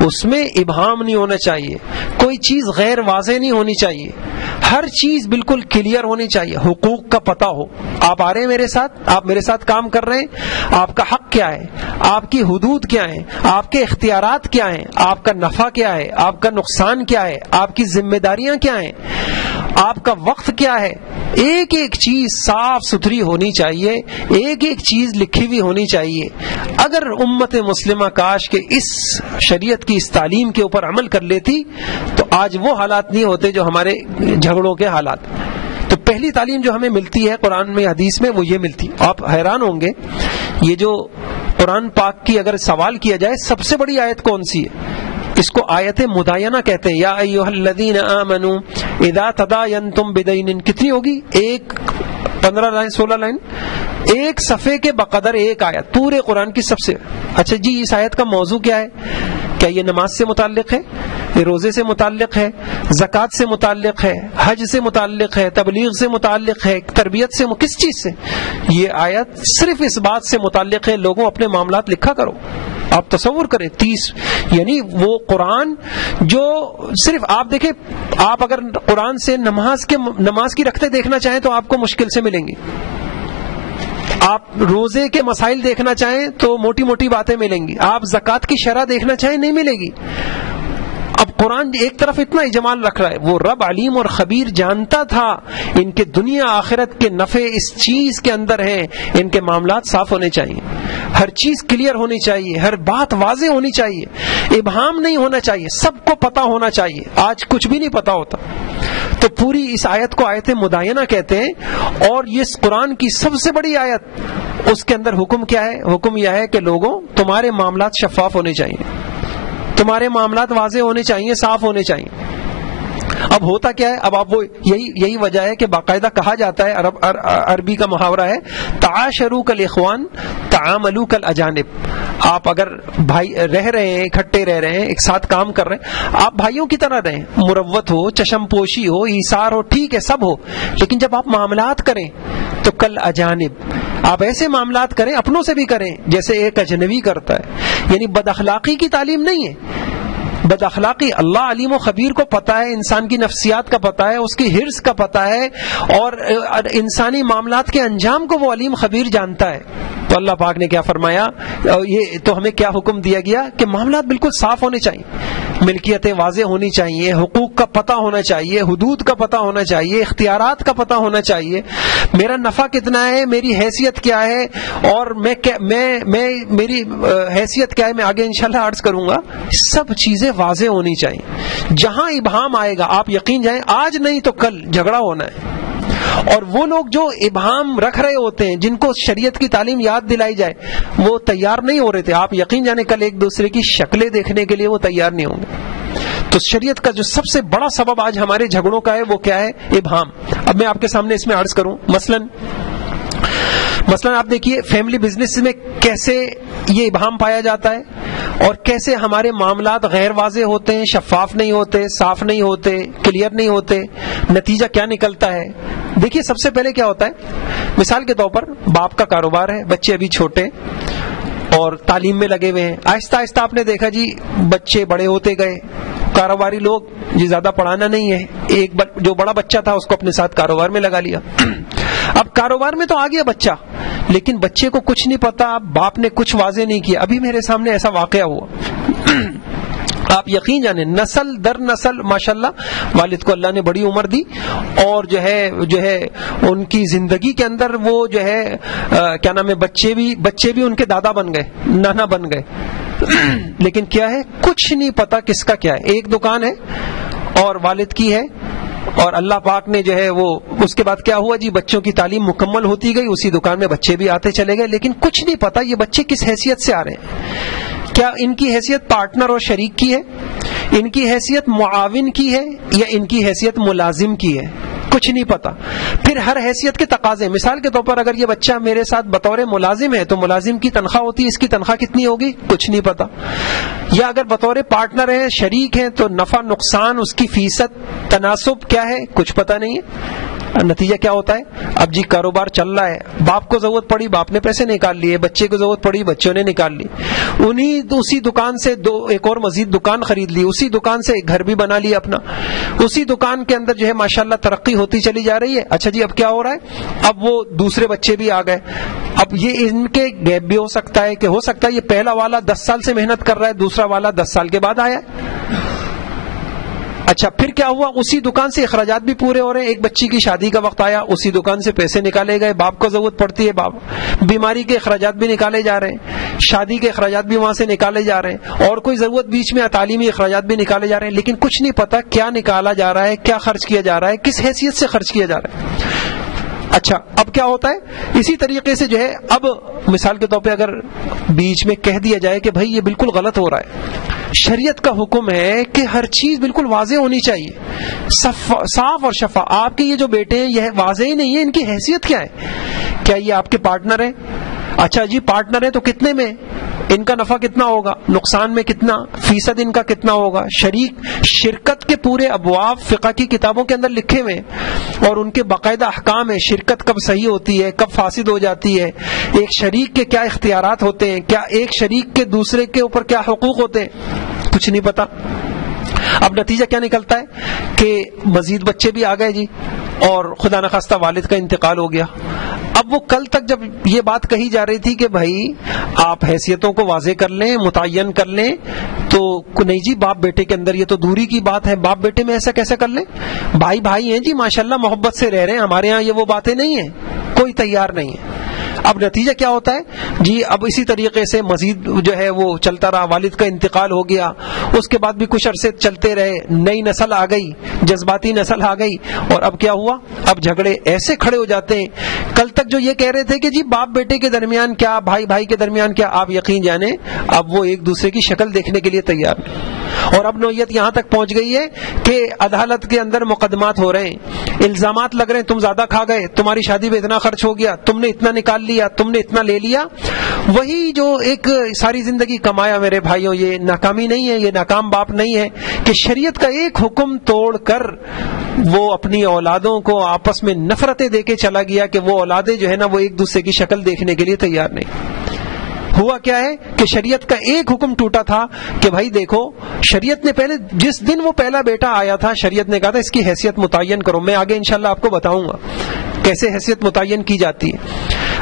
اس میں ابہام نہیں ہونا چاہیے، کوئی چیز غیر واضح نہیں ہونی چاہیے، ہر چیز بالکل کلیئر ہونی چاہیے، حقوق کا پتہ ہو. آپ آ رہے ہیں میرے ساتھ، آپ میرے ساتھ کام کر رہے ہیں، آپ کا حق کیا ہے، آپ کی حدود کیا ہیں، آپ کے اختیارات کیا ہیں، آپ کا نفع کیا ہے، آپ کا نقصان کیا ہے، آپ کی ذمہ داریاں کیا ہیں، آپ کا وقت کیا ہے. ایک ایک چیز صاف ستھری ہونی چاہیے، ایک ایک چیز لکھی ہوئی ہونی چاہیے. اگر امت مسلمہ کاش کہ اس شریعت کی اس تعلیم کے اوپر عمل کر لیتی تو آج وہ حالات نہیں ہوتے جو ہمارے جھگڑوں کے حالات. تو پہلی تعلیم جو ہمیں ملتی ہے قرآن میں حدیث میں وہ یہ ملتی. آپ حیران ہوں گے یہ جو قرآن پاک کی اگر سوال کیا جائے سب سے بڑی آیت کون سی ہے؟ اس کو آیت مداینہ کہتے ہیں. یا ایھا الذین آمنوا اذا تداینتم بدین، کتنی ہوگی؟ 15 لائن 16 لائن، ایک صفحے کے بقدر ایک آیت پورے قرآن کی سب سے. اچھا جی اس آیت کا موضوع کیا ہے؟ کیا یہ نماز سے متعلق ہے، یہ روزے سے متعلق ہے، زکوٰۃ سے متعلق ہے، حج سے متعلق ہے، تبلیغ سے متعلق ہے، تربیت سے، کس چیز سے؟ یہ آیت صرف اس بات سے متعلق ہے لوگوں اپنے معاملات لکھا کرو. آپ تصور کریں 30 یعنی وہ قرآن جو صرف آپ دیکھیں، آپ اگر قرآن سے نماز کی رکھتے دیکھنا چاہیں تو آپ کو مشکل سے ملیں گی. آپ روزے کے مسائل دیکھنا چاہیں تو موٹی موٹی باتیں ملیں گی. آپ زکوٰۃ کی شرح دیکھنا چاہیں نہیں ملے گی. اب قرآن ایک طرف اتنا اجمال رکھ رہا ہے، وہ رب علیم اور خبیر جانتا تھا ان کے دنیا آخرت کے نفع اس چیز کے اندر ہیں. ان کے معاملات صاف ہونے چاہیے، ہر چیز کلیئر ہونی چاہیے، ہر بات واضح ہونی چاہیے، ابہام نہیں ہونا چاہیے، سب کو پتہ ہونا چاہیے. آج کچھ بھی نہیں پتہ ہوتا. تو پوری اس آیت کو آیت مداینہ کہتے ہیں. اور یہ قرآن کی سب سے بڑی آیت، اس کے اندر حکم کیا ہے؟ حکم یہ ہے کہ لوگوں تمہارے معاملات شفاف ہونے چاہیے، تمہارے معاملات واضح ہونے چاہیے، صاف ہونے چاہیے. اب ہوتا کیا ہے, اب آپ وہ یہی وجہ ہے کہ باقاعدہ کہا جاتا ہے, عربی کا محاورہ ہے, تعاشروا کالاخوان تعاملوا کالاجانب. آپ اگر بھائی رہ رہے ہیں, اکٹھے رہ رہے ہیں, ایک ساتھ کام کر رہے ہیں, آپ بھائیوں کی طرح رہیں, مروت ہو, چشم پوشی ہو, ایثار ہو, ٹھیک ہے سب ہو, لیکن جب آپ معاملات کریں تو کل اجانب, آپ ایسے معاملات کریں, اپنوں سے بھی کریں جیسے ایک اجنبی کرتا ہے. یعنی بد اخلاقی کی تعلیم نہیں ہے. بد اخلاقی اللہ علیم و خبیر کو پتا ہے, انسان کی نفسیات کا پتا ہے, اس کی حرص کا پتا ہے, اور انسانی معاملات کے انجام کو وہ علیم خبیر جانتا ہے. تو اللہ پاک نے کیا فرمایا, یہ تو ہمیں کیا حکم دیا گیا کہ معاملات بالکل صاف ہونے چاہیے, ملکیتیں واضح ہونی چاہیے, حقوق کا پتہ ہونا چاہیے, حدود کا پتہ ہونا چاہیے, اختیارات کا پتہ ہونا چاہیے, میرا نفع کتنا ہے, میری حیثیت کیا ہے, اور میں میری حیثیت کیا ہے, میں آگے انشاءاللہ عرض کروں گا. سب چیزیں واضح ہونی چاہیے. جہاں ابہام آئے گا آپ یقین جائیں آج نہیں تو کل جھگڑا ہونا ہے. اور وہ لوگ جو ابہام رکھ رہے ہوتے ہیں, جن کو شریعت کی تعلیم یاد دلائی جائے, وہ تیار نہیں ہو رہے تھے. آپ یقین جانے کل ایک دوسرے کی شکلیں دیکھنے کے لیے وہ تیار نہیں ہوں گے. تو شریعت کا جو سب سے بڑا سبب آج ہمارے جھگڑوں کا ہے وہ کیا ہے, ابہام. اب میں آپ کے سامنے اس میں عرض کروں, مثلا آپ دیکھیے فیملی بزنس میں کیسے یہ ابہام پایا جاتا ہے, اور کیسے ہمارے معاملات غیر واضح ہوتے ہیں, شفاف نہیں ہوتے, صاف نہیں ہوتے, کلیئر نہیں ہوتے. نتیجہ کیا نکلتا ہے؟ دیکھیے سب سے پہلے کیا ہوتا ہے, مثال کے طور پر باپ کا کاروبار ہے, بچے ابھی چھوٹے اور تعلیم میں لگے ہوئے ہیں. آہستہ آہستہ آپ نے دیکھا جی بچے بڑے ہوتے گئے, کاروباری لوگ جی زیادہ پڑھانا نہیں ہے, ایک جو بڑا بچہ تھا اس کو اپنے ساتھ کاروبار میں لگا لیا. اب کاروبار میں تو آ گیا بچہ, لیکن بچے کو کچھ نہیں پتا, باپ نے کچھ واضح نہیں کیا. ابھی میرے سامنے ایسا واقعہ ہوا, آپ یقین جانیں نسل در نسل ماشاءاللہ والد کو اللہ نے بڑی عمر دی, اور جو ہے ان کی زندگی کے اندر وہ جو ہے کیا نام ہے, بچے بھی ان کے دادا بن گئے, نانا بن گئے. لیکن کیا ہے, کچھ نہیں پتا کس کا کیا ہے. ایک دکان ہے اور والد کی ہے, اور اللہ پاک نے جو ہے وہ اس کے بعد کیا ہوا جی, بچوں کی تعلیم مکمل ہوتی گئی, اسی دکان میں بچے بھی آتے چلے گئے, لیکن کچھ نہیں پتا یہ بچے کس حیثیت سے آ رہے ہیں. کیا ان کی حیثیت پارٹنر اور شریک کی ہے, ان کی حیثیت معاون کی ہے, یا ان کی حیثیت ملازم کی ہے؟ کچھ نہیں پتا. پھر ہر حیثیت کے تقاضے, مثال کے طور پر اگر یہ بچہ میرے ساتھ بطور ملازم ہے تو ملازم کی تنخواہ ہوتی ہے, اس کی تنخواہ کتنی ہوگی کچھ نہیں پتا. یا اگر بطور پارٹنر ہے, شریک ہیں, تو نفع نقصان, اس کی فیصد, تناسب کیا ہے, کچھ پتا نہیں ہے. نتیجہ کیا ہوتا ہے, اب جی کاروبار چل رہا ہے, باپ کو ضرورت پڑی باپ نے پیسے نکال لیے, بچے کو ضرورت پڑی بچوں نے نکال لی, اسی دکان سے ایک اور مزید دکان خرید لی, اسی دکان سے ایک گھر بھی بنا لیا اپنا, اسی دکان کے اندر جو ہے ماشاءاللہ ترقی ہوتی چلی جا رہی ہے. اچھا جی اب کیا ہو رہا ہے, اب وہ دوسرے بچے بھی آ گئے. اب یہ ان کے گیپ بھی ہو سکتا ہے, کہ ہو سکتا ہے یہ پہلا والا 10 سال سے محنت کر رہا ہے, دوسرا والا 10 سال کے بعد آیا. اچھا پھر کیا ہوا, اسی دکان سے اخراجات بھی پورے ہو رہے ہیں. ایک بچی کی شادی کا وقت آیا, اسی دکان سے پیسے نکالے گئے, باپ کو ضرورت پڑتی ہے, باپ بیماری کے اخراجات بھی نکالے جا رہے ہیں, شادی کے اخراجات بھی وہاں سے نکالے جا رہے ہیں, اور کوئی ضرورت بیچ میں تعلیمی اخراجات بھی نکالے جا رہے ہیں, لیکن کچھ نہیں پتا کیا نکالا جا رہا ہے, کیا خرچ کیا جا رہا ہے, کس حیثیت سے خرچ کیا جا رہا ہے. اچھا اب کیا ہوتا ہے, اسی طریقے سے جو ہے اب مثال کے طور پہ اگر بیچ میں کہہ دیا جائے کہ بھائی یہ بالکل غلط ہو رہا ہے, شریعت کا حکم ہے کہ ہر چیز بالکل واضح ہونی چاہیے, صاف اور شفاف. آپ کے یہ جو بیٹے ہیں یہ واضح ہی نہیں ہے, ان کی حیثیت کیا ہے, کیا یہ آپ کے پارٹنر ہیں؟ اچھا جی پارٹنر ہے تو کتنے میں, ان کا نفع کتنا ہوگا, نقصان میں کتنا, فیصد ان کا کتنا ہوگا. شرکت کے پورے ابواب فقہ کی کتابوں کے اندر لکھے ہوئے, اور ان کے باقاعدہ احکام ہیں, شرکت کب صحیح ہوتی ہے, کب فاسد ہو جاتی ہے, ایک شریک کے کیا اختیارات ہوتے ہیں, کیا ایک شریک کے دوسرے کے اوپر کیا حقوق ہوتے ہیں, کچھ نہیں پتا. اب نتیجہ کیا نکلتا ہے کہ مزید بچے بھی آ گئے جی, اور خدا نخواستہ والد کا انتقال ہو گیا. اب وہ کل تک جب یہ بات کہی جا رہی تھی کہ بھائی آپ حیثیتوں کو واضح کر لیں, متعین کر لیں, تو نہیں جی باپ بیٹے کے اندر یہ تو دوری کی بات ہے, باپ بیٹے میں ایسا کیسے کر لیں, بھائی بھائی ہیں جی ماشاءاللہ محبت سے رہ رہے ہیں, ہمارے ہاں یہ وہ باتیں نہیں ہیں, کوئی تیار نہیں ہے. اب نتیجہ کیا ہوتا ہے جی, اب اسی طریقے سے مزید جو ہے وہ چلتا رہا, والد کا انتقال ہو گیا, اس کے بعد بھی کچھ عرصے چلتے رہے, نئی نسل آ گئی, جذباتی نسل آ گئی, اور اب کیا ہوا, اب جھگڑے ایسے کھڑے ہو جاتے ہیں. کل تک جو یہ کہہ رہے تھے کہ جی باپ بیٹے کے درمیان کیا, بھائی بھائی کے درمیان کیا, آپ یقین جانیں اب وہ ایک دوسرے کی شکل دیکھنے کے لیے تیار نہیں. اور اب نوعیت یہاں تک پہنچ گئی ہے کہ عدالت کے اندر مقدمات ہو رہے ہیں، الزامات لگ رہے ہیں، تم زیادہ کھا گئے، تمہاری شادی پہ اتنا خرچ ہو گیا، تم نے اتنا نکال لیا، تم نے اتنا لے لیا. وہی جو ایک ساری زندگی کمایا میرے بھائیوں، یہ ناکامی نہیں ہے، یہ ناکام باپ نہیں ہے کہ شریعت کا ایک حکم توڑ کر وہ اپنی اولادوں کو آپس میں نفرتیں دے کے چلا گیا کہ وہ اولادیں جو ہے نا وہ ایک دوسرے کی شکل دیکھنے کے لیے تیار نہیں. ہوا کیا ہے کہ شریعت کا ایک حکم ٹوٹا تھا کہ بھائی دیکھو، شریعت نے پہلے جس دن وہ پہلا بیٹا آیا تھا شریعت نے کہا تھا اس کی حیثیت متعین کرو. میں آگے انشاءاللہ آپ کو بتاؤں گا کیسے حیثیت متعین کی جاتی ہے.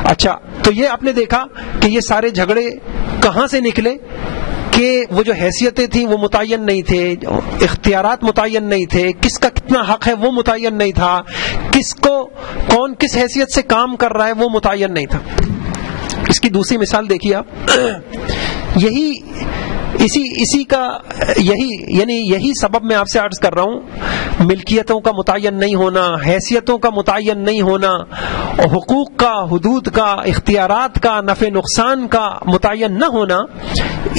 اچھا، تو یہ آپ نے دیکھا کہ یہ سارے جھگڑے کہاں سے نکلے کہ وہ جو حیثیتیں تھیں وہ متعین نہیں تھے، اختیارات متعین نہیں تھے، کس کا کتنا حق ہے وہ متعین نہیں تھا، کس کو کون کس حیثیت سے کام کر رہا ہے وہ متعین نہیں تھا. اس کی دوسری مثال دیکھیے آپ، یہی سبب میں آپ سے عرض کر رہا ہوں، ملکیتوں کا متعین نہیں ہونا، حیثیتوں کا متعین نہیں ہونا، حقوق کا، حدود کا، اختیارات کا، نفع نقصان کا متعین نہ ہونا،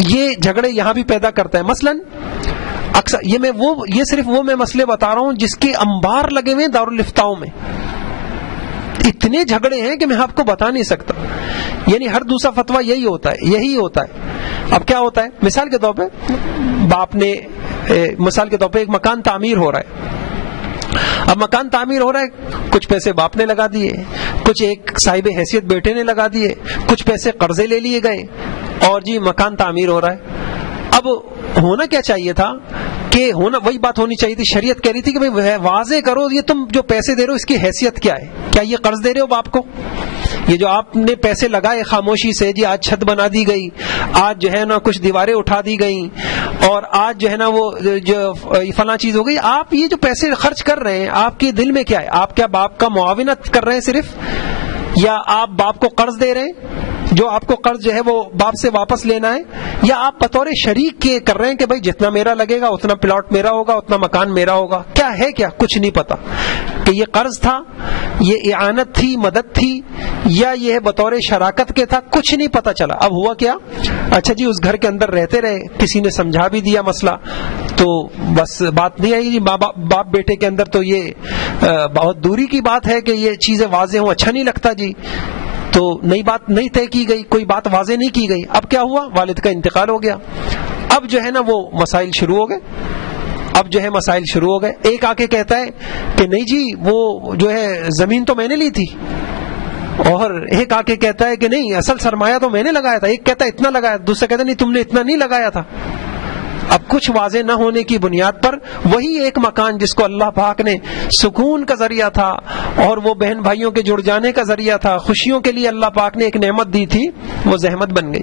یہ جھگڑے یہاں بھی پیدا کرتا ہے. مثلا اکثر یہ صرف وہ میں مسئلے بتا رہا ہوں جس کے انبار لگے ہوئے دارالفتاؤں میں. اتنے جھگڑے ہیں کہ میں آپ کو بتا نہیں سکتا. یعنی ہر دوسرا فتویٰ یہی ہوتا ہے. اب کیا ہوتا ہے، مثال کے طور پہ ایک مکان تعمیر ہو رہا ہے. اب مکان تعمیر ہو رہا ہے، کچھ پیسے باپ نے لگا دیے، کچھ ایک صاحب حیثیت بیٹے نے لگا دیے، کچھ پیسے قرضے لے لیے گئے، اور جی مکان تعمیر ہو رہا ہے. اب ہونا کیا چاہیے تھا کہ وہی بات ہونی چاہیے تھی. شریعت کہہ رہی تھی کہ بھئی واضح کرو یہ تم جو پیسے دے رہے ہو اس کی حیثیت کیا ہے. کیا یہ قرض دے رہے ہو باپ کو؟ یہ جو آپ نے پیسے لگائے خاموشی سے، جی آج چھت بنا دی گئی، آج جو ہے نا کچھ دیواریں اٹھا دی گئیں، اور آج جو ہے نا وہ جو فلاں چیز ہو گئی، آپ یہ جو پیسے خرچ کر رہے ہیں آپ کے دل میں کیا ہے؟ آپ کیا باپ کا معاونت کر رہے ہیں صرف، یا آپ باپ کو قرض دے رہے ہیں؟ جو آپ کو قرض جو ہے وہ باپ سے واپس لینا ہے، یا آپ بطور شریک کے کر رہے ہیں کہ بھائی جتنا میرا لگے گا اتنا پلاٹ میرا ہوگا، اتنا مکان میرا ہوگا؟ کیا ہے، کیا کچھ نہیں پتا کہ یہ قرض تھا، یہ اعانت تھی، مدد تھی، یا یہ بطور شراکت کے تھا، کچھ نہیں پتا چلا. اب ہوا کیا، اچھا جی اس گھر کے اندر رہتے رہے، کسی نے سمجھا بھی دیا مسئلہ، تو بس بات نہیں آئی جی باپ بیٹے کے اندر، تو یہ بہت دوری کی بات ہے کہ یہ چیزیں واضح ہوں، اچھا نہیں لگتا جی. تو نئی بات نہیں طے کی گئی، کوئی بات واضح نہیں کی گئی. اب کیا ہوا، والد کا انتقال ہو گیا. اب جو ہے نا وہ مسائل شروع ہو گئے. ایک آ کے کہتا ہے کہ نہیں جی وہ جو ہے زمین تو میں نے لی تھی، اور ایک آ کے کہتا ہے کہ نہیں اصل سرمایہ تو میں نے لگایا تھا. ایک کہتا ہے اتنا لگایا، دوسرا کہتا ہے نہیں تم نے اتنا نہیں لگایا تھا. اب کچھ واضح نہ ہونے کی بنیاد پر وہی ایک مکان جس کو اللہ پاک نے سکون کا ذریعہ تھا اور وہ بہن بھائیوں کے جڑ جانے کا ذریعہ تھا، خوشیوں کے لیے اللہ پاک نے ایک نعمت دی تھی، وہ زحمت بن گئی.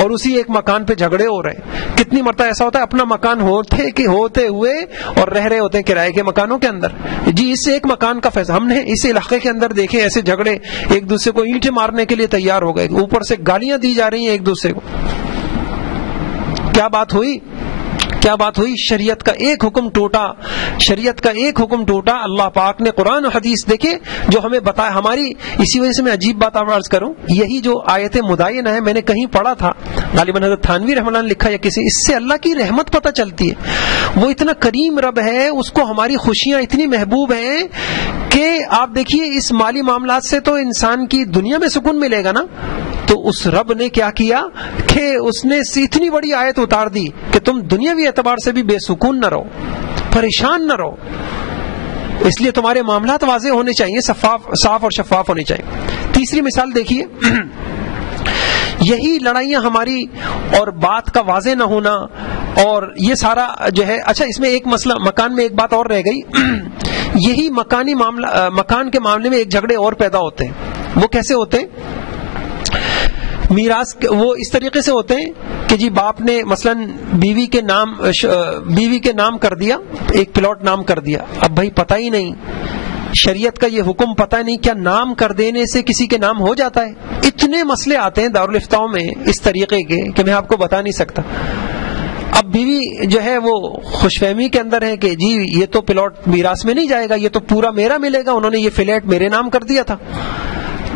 اور اسی ایک مکان پہ جھگڑے ہو رہے ہیں. کتنی مرتبہ ایسا ہوتا ہے اپنا مکان ہوتے ہوئے اور رہ رہے ہوتے ہیں کرائے کے مکانوں کے اندر. جی اس ایک مکان کا فیصلہ، ہم نے اس علاقے کے اندر دیکھے ایسے جھگڑے، ایک دوسرے کو اینٹیں مارنے کے لیے تیار ہو گئے، اوپر سے گالیاں دی جا رہی ہیں ایک دوسرے کو. کیا بات ہوئی؟ شریعت کا ایک حکم ٹوٹا. اللہ پاک نے قرآن و حدیث دیکھے جو ہمیں بتایا. ہماری اسی وجہ سے میں عجیب بات عرض کروں، یہی جو آیت مدائنہ ہے میں نے کہیں پڑھا تھا، غالباً حضرت تھانوی رحمۃ اللہ نے لکھا یا کسی، اس سے اللہ کی رحمت پتہ چلتی ہے. وہ اتنا کریم رب ہے، اس کو ہماری خوشیاں اتنی محبوب ہیں کہ آپ دیکھیے اس مالی معاملات سے تو انسان کی دنیا میں سکون ملے گا نا. تو اس رب نے کیا کیا کہ اس نے اتنی بڑی آیت اتار دی کہ تم دنیاوی اعتبار سے بھی بے سکون نہ رہو، پریشان نہ رہو. اس لیے تمہارے معاملات واضح ہونے چاہیے، صاف اور شفاف ہونے چاہیے. تیسری مثال دیکھیے، یہی لڑائیاں ہماری اور بات کا واضح نہ ہونا اور یہ سارا جو ہے. اچھا اس میں ایک مسئلہ، مکان میں ایک بات اور رہ گئی. یہی مکان کے معاملے میں ایک جھگڑے اور پیدا ہوتے ہیں. وہ کیسے ہوتے ہیں؟ میراث وہ اس طریقے سے ہوتے ہیں کہ جی باپ نے مثلا بیوی کے نام کر دیا، ایک پلاٹ نام کر دیا. اب بھائی پتہ ہی نہیں، شریعت کا یہ حکم پتہ نہیں کیا نام کر دینے سے کسی کے نام ہو جاتا ہے. اتنے مسئلے آتے ہیں دارالفتاؤں میں اس طریقے کے کہ میں آپ کو بتا نہیں سکتا. اب بیوی جو ہے وہ خوش فہمی کے اندر ہے کہ جی یہ تو پلاٹ میراث میں نہیں جائے گا، یہ تو پورا میرا ملے گا، انہوں نے یہ فلیٹ میرے نام کر دیا تھا.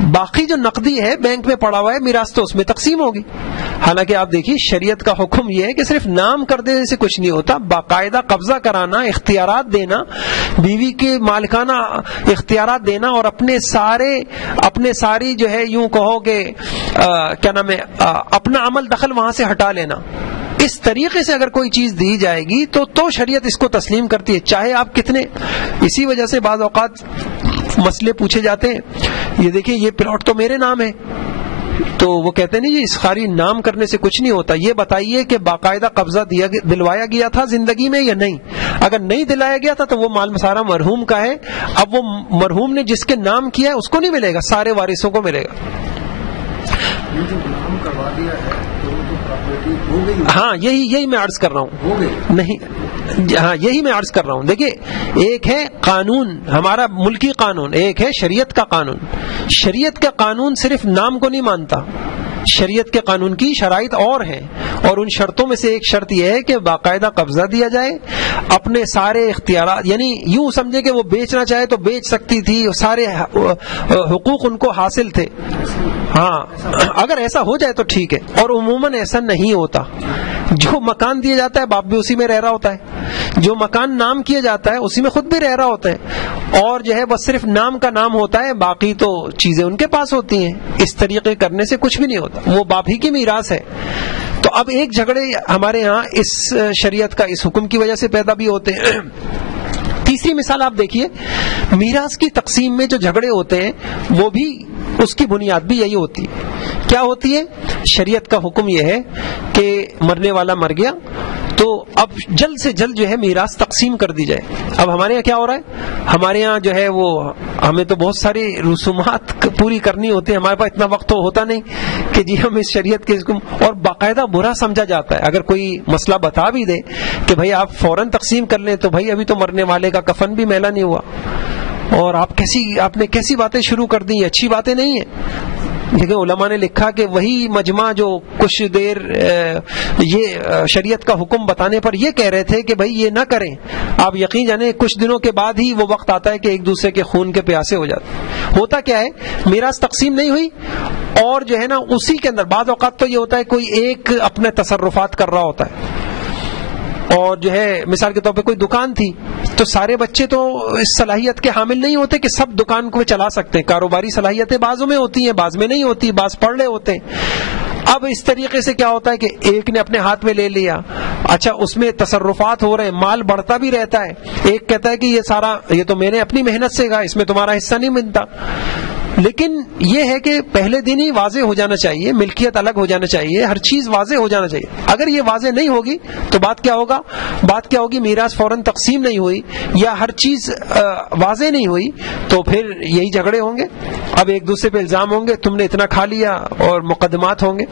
باقی جو نقدی ہے بینک میں پڑا ہوا ہے میراث تو اس میں تقسیم ہوگی. حالانکہ آپ دیکھیے شریعت کا حکم یہ ہے کہ صرف نام کر دینے سے کچھ نہیں ہوتا, باقاعدہ قبضہ کرانا, اختیارات دینا, بیوی کے مالکانہ اختیارات دینا, اور اپنے ساری جو ہے یوں کہو کہ کیا نام ہے اپنا عمل دخل وہاں سے ہٹا لینا. اس طریقے سے اگر کوئی چیز دی جائے گی تو شریعت اس کو تسلیم کرتی ہے, چاہے آپ کتنے. اسی وجہ سے بعض اوقات مسئلے پوچھے جاتے ہیں, یہ دیکھیں یہ پلاٹ تو میرے نام ہے, تو وہ کہتے ہیں نہیں جی اس خالی نام کرنے سے کچھ نہیں ہوتا, یہ بتائیے کہ باقاعدہ قبضہ دلوایا گیا تھا زندگی میں یا نہیں. اگر نہیں دلایا گیا تھا تو وہ مال سارا مرحوم کا ہے. اب وہ مرحوم نے جس کے نام کیا ہے اس کو نہیں ملے گا, سارے وارثوں کو ملے گا. ہاں یہی میں عرض کر رہا ہوں. نہیں ہاں یہی میں عرض کر رہا ہوں. دیکھیے ایک ہے قانون ہمارا ملکی قانون, ایک ہے شریعت کا قانون. شریعت کا قانون صرف نام کو نہیں مانتا, شریعت کے قانون کی شرائط اور ہیں, اور ان شرطوں میں سے ایک شرط یہ ہے کہ باقاعدہ قبضہ دیا جائے, اپنے سارے اختیارات, یعنی یوں سمجھے کہ وہ بیچنا چاہے تو بیچ سکتی تھی, سارے حقوق ان کو حاصل تھے. ہاں اگر ایسا ہو جائے تو ٹھیک ہے, اور عموماً ایسا نہیں ہوتا. جو مکان دیا جاتا ہے باپ بھی اسی میں رہ رہا ہوتا ہے, جو مکان نام کیا جاتا ہے اسی میں خود بھی رہ رہا ہوتا ہے, اور جو ہے بس صرف نام کا نام ہوتا ہے, باقی تو چیزیں ان کے پاس ہوتی ہیں. اس طریقے کرنے سے کچھ بھی نہیں ہوتا, وہ باپ ہی کی میراث ہے. تو اب ایک جھگڑے ہمارے ہاں اس شریعت کا اس حکم کی وجہ سے پیدا بھی ہوتے ہیں. تیسری مثال آپ دیکھیے, میراث کی تقسیم میں جو جھگڑے ہوتے ہیں وہ بھی اس کی بنیاد بھی یہی ہوتی ہے. کیا ہوتی ہے؟ شریعت کا حکم یہ ہے کہ مرنے والا مر گیا تو اب جلد سے جلد جو ہے میراث تقسیم کر دی جائے. اب ہمارے یہاں کیا ہو رہا ہے, ہمارے یہاں جو ہے وہ ہمیں تو بہت ساری رسومات پوری کرنی ہوتی ہے, ہمارے پاس اتنا وقت تو ہوتا نہیں کہ جی ہم اس شریعت کے حکم, اور باقاعدہ برا سمجھا جاتا ہے. اگر کوئی مسئلہ بتا بھی دے کہ بھائی آپ فوراً تقسیم کر لیں, تو بھائی ابھی تو مرنے والے کا کفن بھی میلا نہیں ہوا, اور آپ نے کیسی باتیں شروع کر دی, اچھی باتیں نہیں ہیں. لیکن علماء نے لکھا کہ وہی مجمع جو کچھ دیر یہ شریعت کا حکم بتانے پر یہ کہہ رہے تھے کہ بھائی یہ نہ کریں, آپ یقین جانیں کچھ دنوں کے بعد ہی وہ وقت آتا ہے کہ ایک دوسرے کے خون کے پیاسے ہو جاتے. ہوتا کیا ہے, میراث تقسیم نہیں ہوئی, اور جو ہے نا اسی کے اندر بعض اوقات تو یہ ہوتا ہے کوئی ایک اپنے تصرفات کر رہا ہوتا ہے, اور جو ہے مثال کے طور پہ کوئی دکان تھی تو سارے بچے تو اس صلاحیت کے حامل نہیں ہوتے کہ سب دکان کو چلا سکتے ہیں. کاروباری صلاحیتیں بعضوں میں ہوتی ہیں, بعض میں نہیں ہوتی, بعض پڑھ رہے ہوتے ہیں. اب اس طریقے سے کیا ہوتا ہے کہ ایک نے اپنے ہاتھ میں لے لیا, اچھا اس میں تصرفات ہو رہے ہیں, مال بڑھتا بھی رہتا ہے. ایک کہتا ہے کہ یہ تو میں نے اپنی محنت سے کہا, اس میں تمہارا حصہ نہیں ملتا. لیکن یہ ہے کہ پہلے دن ہی واضح ہو جانا چاہیے, ملکیت الگ ہو جانا چاہیے, ہر چیز واضح ہو جانا چاہیے. اگر یہ واضح نہیں ہوگی تو بات کیا ہوگی, میراث فوراً تقسیم نہیں ہوئی یا ہر چیز واضح نہیں ہوئی, تو پھر یہی جھگڑے ہوں گے. اب ایک دوسرے پہ الزام ہوں گے, تم نے اتنا کھا لیا, اور مقدمات ہوں گے.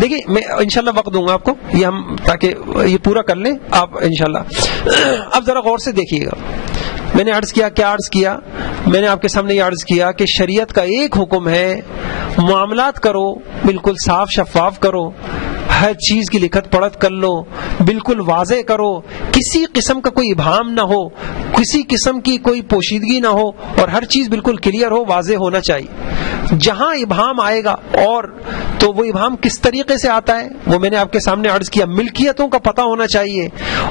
دیکھیے میں انشاءاللہ وقت دوں گا آپ کو, یہ ہم تاکہ یہ پورا کر لیں آپ انشاءاللہ. اب ذرا غور سے دیکھیے گا, میں نے عرض کیا میں نے آپ کے سامنے یہ عرض کیا کہ شریعت کا ایک حکم ہے, معاملات کرو بالکل صاف شفاف کرو, ہر چیز کی لکھت پڑھت کر لو, بالکل واضح کرو, کسی قسم کا کوئی ابہام نہ ہو, کسی قسم کی کوئی پوشیدگی نہ ہو, اور ہر چیز بالکل کلیئر ہو, واضح ہونا چاہیے. جہاں ابہام آئے گا, اور تو وہ ابہام کس طریقے سے آتا ہے وہ میں نے آپ کے سامنے عرض کیا. ملکیتوں کا پتہ ہونا چاہیے,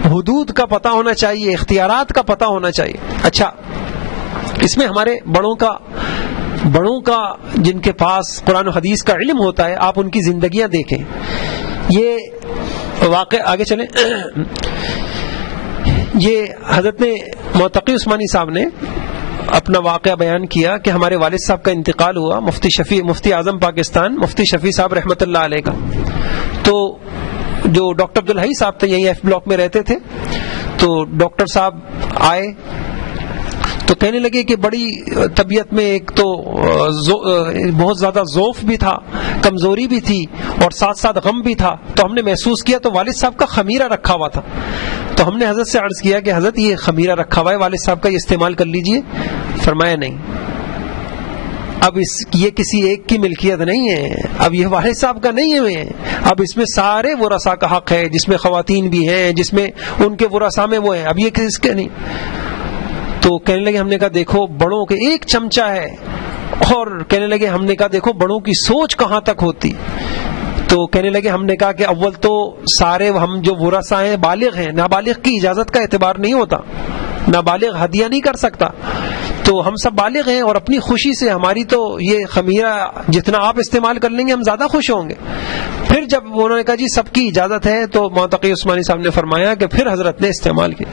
حدود کا پتہ ہونا چاہیے, اختیارات کا پتہ ہونا چاہیے. اچھا اس میں ہمارے بڑوں کا جن کے پاس قرآن و حدیث کا علم ہوتا ہے, آپ ان کی زندگیاں دیکھیں. یہ واقع آگے چلیں. یہ حضرت معتقی عثمانی صاحب نے اپنا واقعہ بیان کیا کہ ہمارے والد صاحب کا انتقال ہوا, مفتی اعظم پاکستان مفتی شفیع صاحب رحمۃ اللہ علیہ کا. تو جو ڈاکٹر عبدالحی صاحب تھے, یہی ایف بلاک میں رہتے تھے, تو ڈاکٹر صاحب آئے تو کہنے لگے کہ بڑی طبیعت میں ایک تو بہت زیادہ ضعف بھی تھا, کمزوری بھی تھی, اور ساتھ ساتھ غم بھی تھا. تو ہم نے محسوس کیا تو والد صاحب کا خمیرہ رکھا ہوا تھا. تو ہم نے حضرت سے عرض کیا کہ حضرت یہ خمیرہ رکھا ہوا ہے والد صاحب کا, یہ استعمال کر لیجئے. فرمایا نہیں, اب یہ کسی ایک کی ملکیت نہیں ہے, اب یہ والد صاحب کا نہیں ہے, اب اس میں سارے ورثاء کا حق ہے, جس میں خواتین بھی ہیں, جس میں ان کے ورثاء میں وہ ہیں, اب یہ کس کے نہیں. تو کہنے لگے ہم نے کہا دیکھو بڑوں کے ایک چمچہ ہے، اور کہنے لگے ہم نے کہا دیکھو بڑوں کی سوچ کہاں تک ہوتی. تو کہنے لگے ہم نے کہا کہ اول تو سارے ہم جو ورثاء ہیں بالغ ہیں، نابالغ کی اجازت کا اعتبار نہیں ہوتا، نابالغ ہدیہ نہیں کر سکتا، تو ہم سب بالغ ہیں اور اپنی خوشی سے ہماری تو یہ خمیرہ جتنا آپ استعمال کر لیں گے ہم زیادہ خوش ہوں گے. پھر جب انہوں نے کہا جی سب کی اجازت ہے تو متقی عثمانی صاحب نے فرمایا کہ پھر حضرت نے استعمال کی.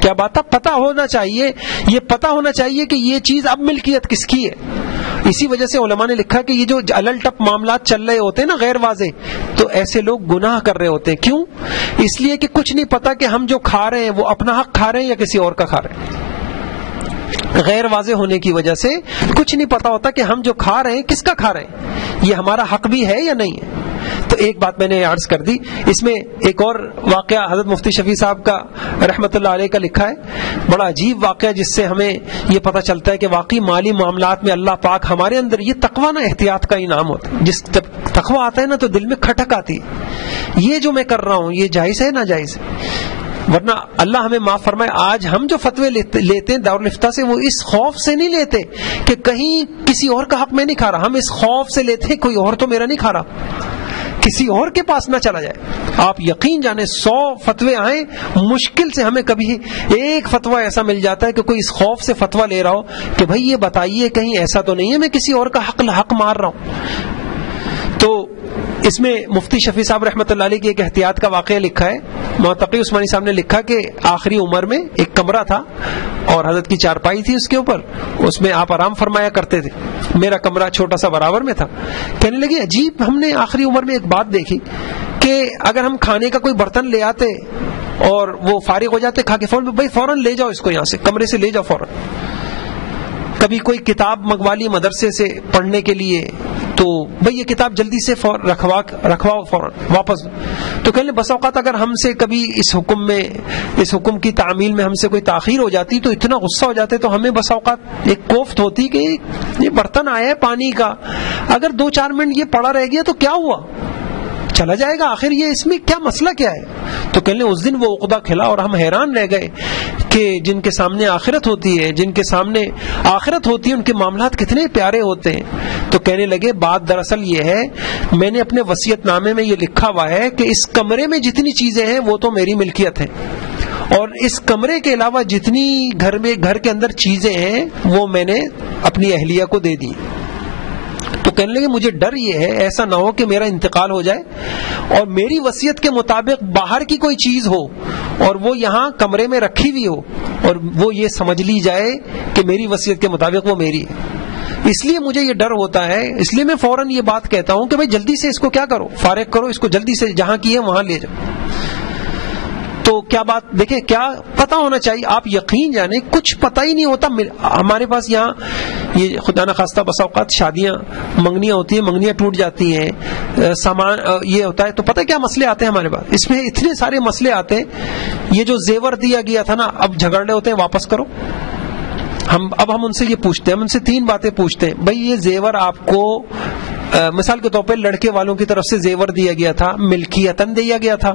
کیا بات ہے؟ پتہ ہونا چاہیے، یہ پتہ ہونا چاہیے کہ یہ چیز اب ملکیت کس کی ہے. اسی وجہ سے علماء نے لکھا کہ یہ جو الل ٹپ معاملات چل رہے ہوتے ہیں نا غیر واضح، تو ایسے لوگ گناہ کر رہے ہوتے ہیں. کیوں؟ اس لیے کہ کچھ نہیں پتا کہ ہم جو کھا رہے ہیں وہ اپنا حق کھا رہے ہیں یا کسی اور کا کھا رہے ہیں. غیر واضح ہونے کی وجہ سے کچھ نہیں پتا ہوتا کہ ہم جو کھا رہے ہیں کس کا کھا رہے ہیں، یہ ہمارا حق بھی ہے یا نہیں ہے. تو ایک بات میں نے عرض کر دی. اس میں ایک اور واقعہ حضرت مفتی شفیع صاحب کا رحمت اللہ علیہ کا لکھا ہے، بڑا عجیب واقعہ جس سے ہمیں یہ پتہ چلتا ہے کہ واقعی مالی معاملات میں اللہ پاک ہمارے اندر یہ تقویٰ نا احتیاط کا انعام ہوتا ہے. جس جب تقویٰ آتا ہے نا تو دل میں کھٹک آتی ہے، یہ جو میں کر رہا ہوں یہ جائز ہے ناجائز ہے. ورنہ اللہ ہمیں معاف فرمائے، آج ہم جو فتوے لیتے ہیں دارالفتہ سے وہ اس خوف سے نہیں لیتے کہ کہیں کسی اور کا حق میں نہیں کھا رہا، ہم اس خوف سے لیتے ہیں کوئی اور تو میرا نہیں کھا رہا، کسی اور کے پاس نہ چلا جائے. آپ یقین جانے 100 فتوے آئیں مشکل سے ہمیں کبھی ایک فتویٰ ایسا مل جاتا ہے کہ کوئی اس خوف سے فتویٰ لے رہا ہو کہ بھائی یہ بتائیے کہیں ایسا تو نہیں ہے میں کسی اور کا حق مار رہا ہوں. تو اس میں مفتی شفیع صاحب رحمۃ اللہ علیہ کی ایک احتیاط کا واقعہ لکھا ہے. متقی عثمانی صاحب نے لکھا کہ آخری عمر میں ایک کمرہ تھا اور حضرت کی چارپائی تھی اس کے اوپر، اس میں آپ آرام فرمایا کرتے تھے. میرا کمرہ چھوٹا سا برابر میں تھا. کہنے لگے عجیب ہم نے آخری عمر میں ایک بات دیکھی کہ اگر ہم کھانے کا کوئی برتن لے آتے اور وہ فارغ ہو جاتے کھا کے فوراً لے جاؤ اس کو یہاں سے کمرے سے لے جاؤ فوراً. کبھی کوئی کتاب منگوا لی مدرسے سے پڑھنے کے لیے تو بھئی یہ کتاب جلدی سے رکھواؤ فوراً واپس. تو کہنے بس اوقات اگر ہم سے کبھی اس حکم کی تعمیل میں ہم سے کوئی تاخیر ہو جاتی تو اتنا غصہ ہو جاتے تو ہمیں بس اوقات ایک کوفت ہوتی کہ یہ برتن آیا ہے پانی کا، اگر 2-4 منٹ یہ پڑا رہ گیا تو کیا ہوا، چلا جائے گا، آخر یہ اس میں کیا مسئلہ کیا ہے. تو کہنے اس دن وہ عقدہ کھلا اور ہم حیران رہ گئے کہ جن کے سامنے آخرت ہوتی ہے، جن کے سامنے آخرت ہوتی ہے ان کے معاملات کتنے پیارے ہوتے ہیں. تو کہنے لگے بات دراصل یہ ہے میں نے اپنے وصیت نامے میں یہ لکھا ہوا ہے کہ اس کمرے میں جتنی چیزیں ہیں وہ تو میری ملکیت ہے، اور اس کمرے کے علاوہ جتنی گھر کے اندر چیزیں ہیں وہ میں نے اپنی اہلیہ کو دے دی. تو کہنے لگے مجھے ڈر یہ ہے ایسا نہ ہو کہ میرا انتقال ہو جائے اور میری وصیت کے مطابق باہر کی کوئی چیز ہو اور وہ یہاں کمرے میں رکھی ہوئی ہو اور وہ یہ سمجھ لی جائے کہ میری وصیت کے مطابق وہ میری ہے. اس لیے مجھے یہ ڈر ہوتا ہے، اس لیے میں فوراً یہ بات کہتا ہوں کہ بھائی جلدی سے اس کو کیا کرو، فارغ کرو اس کو، جلدی سے جہاں کی ہے وہاں لے جاؤ. تو کیا بات دیکھیں، کیا پتہ ہونا چاہیے. آپ یقین جانیں کچھ پتہ ہی نہیں ہوتا. ہمارے پاس یہاں یہ خدا نخواستہ بس اوقات شادیاں منگنیاں ہوتی ہیں، منگنیاں ٹوٹ جاتی ہیں، سامان یہ ہوتا ہے، تو پتہ کیا مسئلے آتے ہیں ہمارے پاس. اس میں اتنے سارے مسئلے آتے ہیں. یہ جو زیور دیا گیا تھا نا اب جھگڑ رہے ہوتے ہیں واپس کرو. اب ہم ان سے یہ پوچھتے ہیں، ہم ان سے 3 باتیں پوچھتے ہیں. بھائی یہ زیور آپ کو مثال کے طور پہ لڑکے والوں کی طرف سے زیور دیا گیا تھا، ملکیتاً دیا گیا تھا،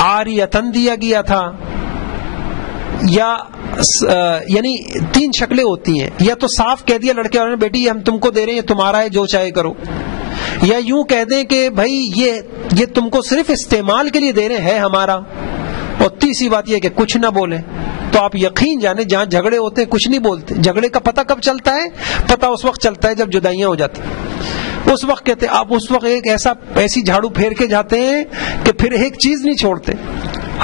عاریتاً دیا گیا تھا، یا یعنی 3 شکلیں ہوتی ہیں. یا تو صاف کہہ دیا لڑکے والوں نے بیٹی ہم تم کو دے رہے ہیں، تمہارا ہے جو چاہے کرو. یا یوں کہہ دیں کہ بھائی یہ تم کو صرف استعمال کے لیے دے رہے ہیں ہمارا. اور تیسری بات یہ کہ کچھ نہ بولیں. تو آپ یقین جانیں جہاں جھگڑے ہوتے ہیں کچھ نہیں بولتے. جھگڑے کا پتہ کب چلتا ہے؟ پتہ اس وقت چلتا ہے جب جدائیاں ہو جاتی ہیں. اس وقت کہتے ہیں آپ اس وقت ایسی جھاڑو پھیر کے جاتے ہیں کہ پھر ایک چیز نہیں چھوڑتے.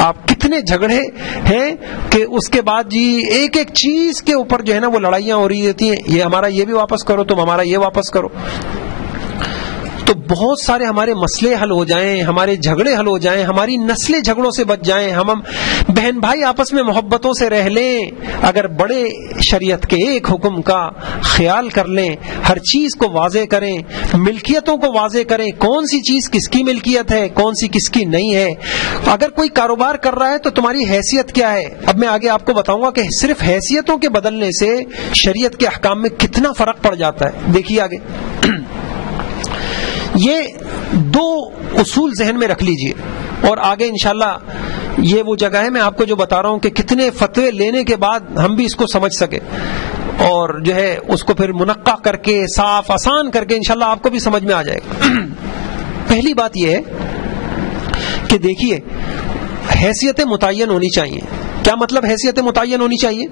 آپ کتنے جھگڑے ہیں کہ اس کے بعد جی ایک چیز کے اوپر جو ہے نا وہ لڑائیاں ہو رہی ہوتی ہیں. یہ ہمارا یہ بھی واپس کرو، تم ہمارا یہ واپس کرو. تو بہت سارے ہمارے مسئلے حل ہو جائیں، ہمارے جھگڑے حل ہو جائیں، ہماری نسلیں جھگڑوں سے بچ جائیں، ہم بہن بھائی آپس میں محبتوں سے رہ لیں اگر بڑے شریعت کے ایک حکم کا خیال کر لیں، ہر چیز کو واضح کریں، ملکیتوں کو واضح کریں، کون سی چیز کس کی ملکیت ہے، کون سی کس کی نہیں ہے. اگر کوئی کاروبار کر رہا ہے تو تمہاری حیثیت کیا ہے. اب میں آگے آپ کو بتاؤں گا کہ صرف حیثیتوں کے بدلنے سے شریعت کے احکام میں کتنا فرق پڑ جاتا ہے. دیکھیے آگے یہ 2 اصول ذہن میں رکھ لیجئے اور آگے انشاءاللہ یہ وہ جگہ ہے میں آپ کو جو بتا رہا ہوں کہ کتنے فتوے لینے کے بعد ہم بھی اس کو سمجھ سکے اور جو ہے اس کو پھر منقع کر کے صاف آسان کر کے انشاءاللہ آپ کو بھی سمجھ میں آ جائے گا. پہلی بات یہ ہے کہ دیکھیے حیثیتیں متعین ہونی چاہیے. کیا مطلب حیثیتیں متعین ہونی چاہیے؟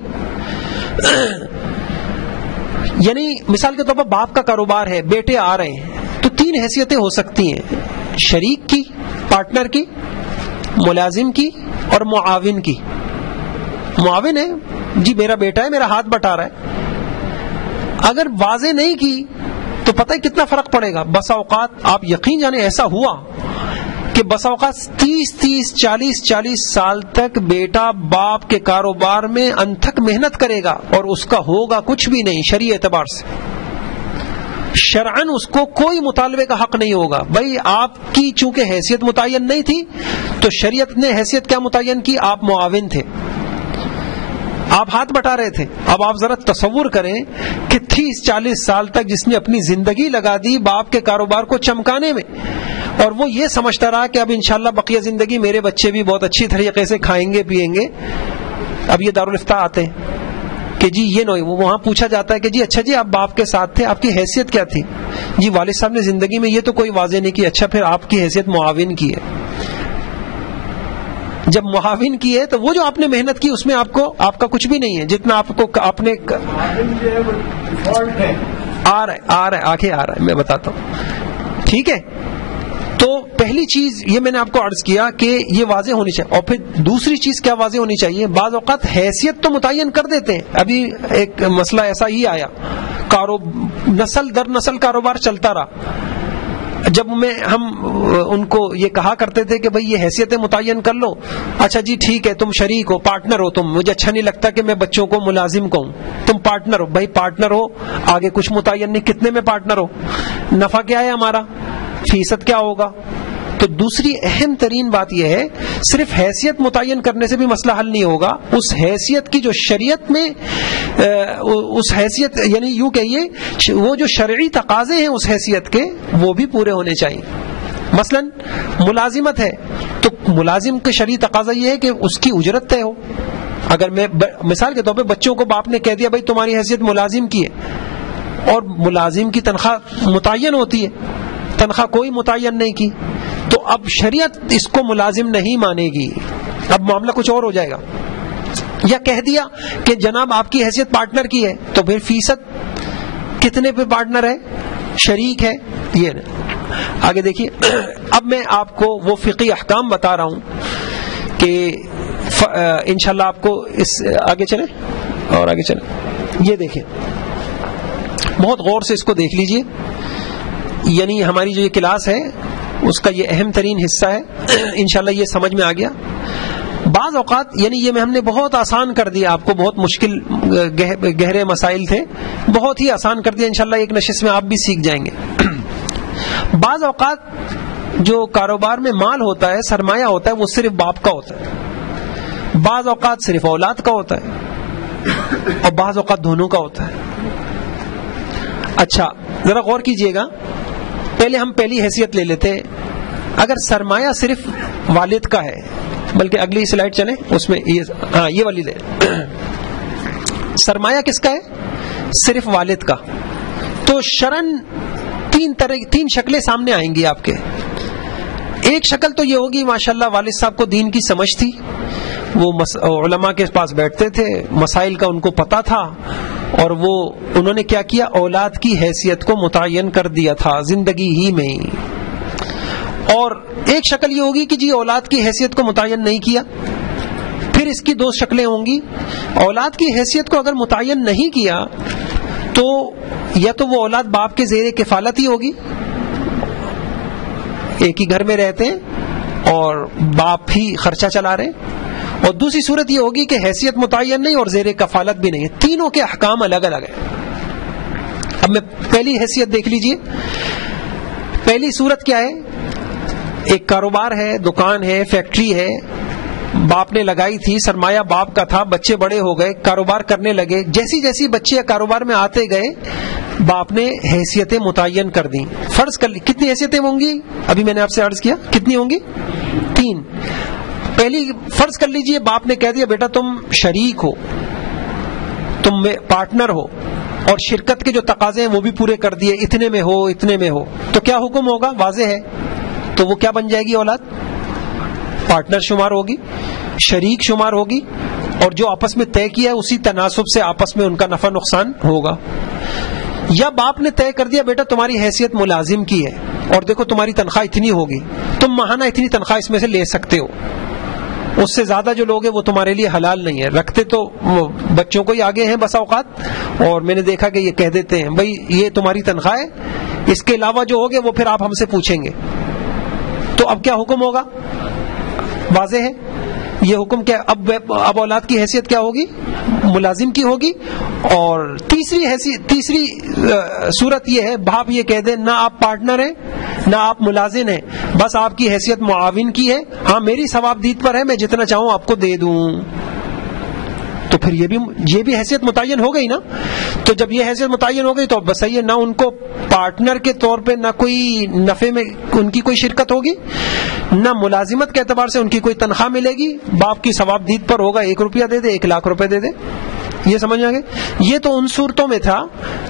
یعنی مثال کے طور پر باپ کا کاروبار ہے, بیٹے آ رہے ہیں, تو 3 حیثیتیں ہو سکتی ہیں, شریک کی, پارٹنر کی, ملازم کی اور معاون کی. معاون ہے جی میرا بیٹا ہے, میرا ہاتھ بٹا رہا ہے. اگر واضح نہیں کی تو پتہ ہے کتنا فرق پڑے گا. بس اوقات آپ یقین جانے ایسا ہوا کہ بس اوقات 30-40 سال تک بیٹا باپ کے کاروبار میں انتھک محنت کرے گا اور اس کا ہوگا کچھ بھی نہیں شرعی اعتبار سے. شرعن اس کو کوئی مطالبے کا حق نہیں ہوگا. بھائی آپ کی چونکہ حیثیت متعین نہیں تھی تو شریعت نے حیثیت کیا متعین کی؟ آپ معاون تھے, آپ ہاتھ بٹا رہے تھے. اب آپ ذرا تصور کریں کہ 30-40 سال تک جس نے اپنی زندگی لگا دی باپ کے کاروبار کو چمکانے میں, اور وہ یہ سمجھتا رہا کہ اب انشاءاللہ بقیہ زندگی میرے بچے بھی بہت اچھی طریقے سے کھائیں گے پیئیں گے. اب یہ دارالفتاح آتے ہیں کہ جی یہ نہیں, وہاں پوچھا جاتا ہے کہ جی اچھا جی آپ باپ کے ساتھ تھے, آپ کی حیثیت کیا تھی؟ جی والد صاحب نے زندگی میں یہ تو کوئی واضح نہیں کی. اچھا پھر آپ کی حیثیت معاون کی ہے. جب معاون کی ہے تو وہ جو آپ نے محنت کی اس میں آپ کا کچھ بھی نہیں ہے, جتنا آپ کو آپ نے آ رہا ہے میں بتاتا ہوں. ٹھیک ہے, تو پہلی چیز یہ میں نے آپ کو عرض کیا کہ یہ واضح ہونی چاہیے. اور پھر دوسری چیز کیا واضح ہونی چاہیے؟ بعض اوقات حیثیت تو متعین کر دیتے ہیں. ابھی ایک مسئلہ ایسا ہی آیا, نسل در نسل کاروبار چلتا رہا. جب ہم ان کو یہ کہا کرتے تھے کہ بھئی یہ حیثیتیں متعین کر لو, اچھا جی ٹھیک ہے تم شریک ہو, پارٹنر ہو تم, مجھے اچھا نہیں لگتا کہ میں بچوں کو ملازم کہوں, تم پارٹنر ہو. بھائی پارٹنر ہو, آگے کچھ متعین نہیں, کتنے میں پارٹنر ہو, نفع کیا ہے ہمارا, فیصد کیا ہوگا. تو دوسری اہم ترین بات یہ ہے صرف حیثیت متعین کرنے سے بھی مسئلہ حل نہیں ہوگا. اس حیثیت کی جو شریعت میں اس حیثیت یعنی یوں کہیے وہ جو شرعی تقاضے ہیں اس حیثیت کے وہ بھی پورے ہونے چاہیے. مثلا ملازمت ہے تو ملازم کے شرعی تقاضا یہ ہے کہ اس کی اجرت طے ہو. اگر میں مثال کے طور پہ بچوں کو باپ نے کہہ دیا بھائی تمہاری حیثیت ملازم کی ہے, اور ملازم کی تنخواہ متعین ہوتی ہے, تنخواہ کوئی متعین نہیں کی, تو اب شریعت اس کو ملازم نہیں مانے گی. اب معاملہ کچھ اور ہو جائے گا. یا کہہ دیا کہ جناب آپ کی حیثیت پارٹنر کی ہے, تو پھر فیصد کتنے پہ پارٹنر ہے, شریک ہے. یہ آگے دیکھیے, اب میں آپ کو وہ فقہی احکام بتا رہا ہوں کہ انشاءاللہ آپ کو اس آگے چلیں اور آگے چلیں. یہ دیکھیں بہت غور سے اس کو دیکھ لیجئے. یعنی ہماری جو یہ کلاس ہے اس کا یہ اہم ترین حصہ ہے. انشاءاللہ یہ سمجھ میں آ گیا. بعض اوقات یعنی یہ ہم نے بہت آسان کر دیا آپ کو, بہت مشکل گہرے مسائل تھے, بہت ہی آسان کر دیا. انشاءاللہ ایک نشست میں آپ بھی سیکھ جائیں گے. بعض اوقات جو کاروبار میں مال ہوتا ہے, سرمایہ ہوتا ہے, وہ صرف باپ کا ہوتا ہے, بعض اوقات صرف اولاد کا ہوتا ہے, اور بعض اوقات دونوں کا ہوتا ہے. اچھا ذرا غور کیجئے گا. پہلے ہم پہلی حیثیت لے لیتے ہیں. اگر سرمایہ صرف والد کا ہے, بلکہ اگلی سلائیڈ چلیں اس میں یہ والی لے. سرمایہ کس کا ہے؟ صرف والد کا. تو شرعن تین شکلیں سامنے آئیں گی آپ کے. ایک شکل تو یہ ہوگی ماشاءاللہ والد صاحب کو دین کی سمجھ تھی, وہ علماء کے پاس بیٹھتے تھے, مسائل کا ان کو پتا تھا, اور وہ انہوں نے کیا کیا, اولاد کی حیثیت کو متعین کر دیا تھا زندگی ہی میں. اور ایک شکل یہ ہوگی کہ جی اولاد کی حیثیت کو متعین نہیں کیا. پھر اس کی 2 شکلیں ہوں گی. اولاد کی حیثیت کو اگر متعین نہیں کیا تو یا تو وہ اولاد باپ کے زیر کفالت ہی ہوگی, ایک ہی گھر میں رہتے ہیں اور باپ ہی خرچہ چلا رہے, اور دوسری صورت یہ ہوگی کہ حیثیت متعین نہیں اور زیر کفالت بھی نہیں ہے. تینوں کے احکام الگ الگ ہیں. اب میں پہلی حیثیت دیکھ لیجئے. پہلی صورت کیا ہے؟ ایک کاروبار ہے, دکان ہے, فیکٹری ہے, باپ نے لگائی تھی, سرمایہ باپ کا تھا, بچے بڑے ہو گئے, کاروبار کرنے لگے. جیسی جیسی بچے کاروبار میں آتے گئے باپ نے حیثیتیں متعین کر دیں. فرض کر لی کتنی حیثیتیں ہوں گی؟ ابھی میں نے آپ سے عرض کیا کتنی ہوں گی؟ 3. پہلی فرض کر لیجئے باپ نے کہہ دیا بیٹا تم شریک ہو، تم پارٹنر ہو، اور شرکت کے جو تقاضے ہیں وہ بھی پورے کر دیے، اتنے میں ہو اتنے میں ہو، تو کیا حکم ہوگا؟ واضح ہے، تو وہ کیا بن جائے گی اولاد؟ پارٹنر شمار ہوگی، شریک شمار ہوگی، اور جو آپس میں طے کیا ہے اسی تناسب سے آپس میں ان کا نفع نقصان ہوگا۔ یا باپ نے طے کر دیا بیٹا تمہاری حیثیت ملازم کی ہے اور دیکھو تمہاری تنخواہ اتنی ہوگی، تم ماہانہ اتنی تنخواہ اس میں سے لے سکتے ہو، اس سے زیادہ جو لوگ ہیں وہ تمہارے لیے حلال نہیں ہے۔ رکھتے تو وہ بچوں کو ہی آگے ہیں بسا اوقات، اور میں نے دیکھا کہ یہ کہہ دیتے ہیں بھائی یہ تمہاری تنخواہ ہے، اس کے علاوہ جو ہوگے وہ پھر آپ ہم سے پوچھیں گے۔ تو اب کیا حکم ہوگا؟ واضح ہے یہ حکم کیا؟ اب اولاد کی حیثیت کیا ہوگی؟ ملازم کی ہوگی۔ اور تیسری صورت یہ ہے باپ یہ کہہ دے نہ آپ پارٹنر ہیں نہ آپ ملازم ہیں، بس آپ کی حیثیت معاون کی ہے، ہاں میری ثوابدید پر ہے، میں جتنا چاہوں آپ کو دے دوں، تو پھر یہ بھی حیثیت متعین ہو گئی نا۔ تو جب یہ حیثیت متعین ہو گئی تو بس یہ نہ ان کو پارٹنر کے طور پہ نہ کوئی نفع میں ان کی کوئی شرکت ہوگی، نہ ملازمت کے اعتبار سے ان کی کوئی تنخواہ ملے گی، باپ کی ثوابدید پر ہوگا 1 روپیہ دے دے 1 لاکھ روپے دے دے۔ یہ سمجھ آ گئے؟ یہ تو ان صورتوں میں تھا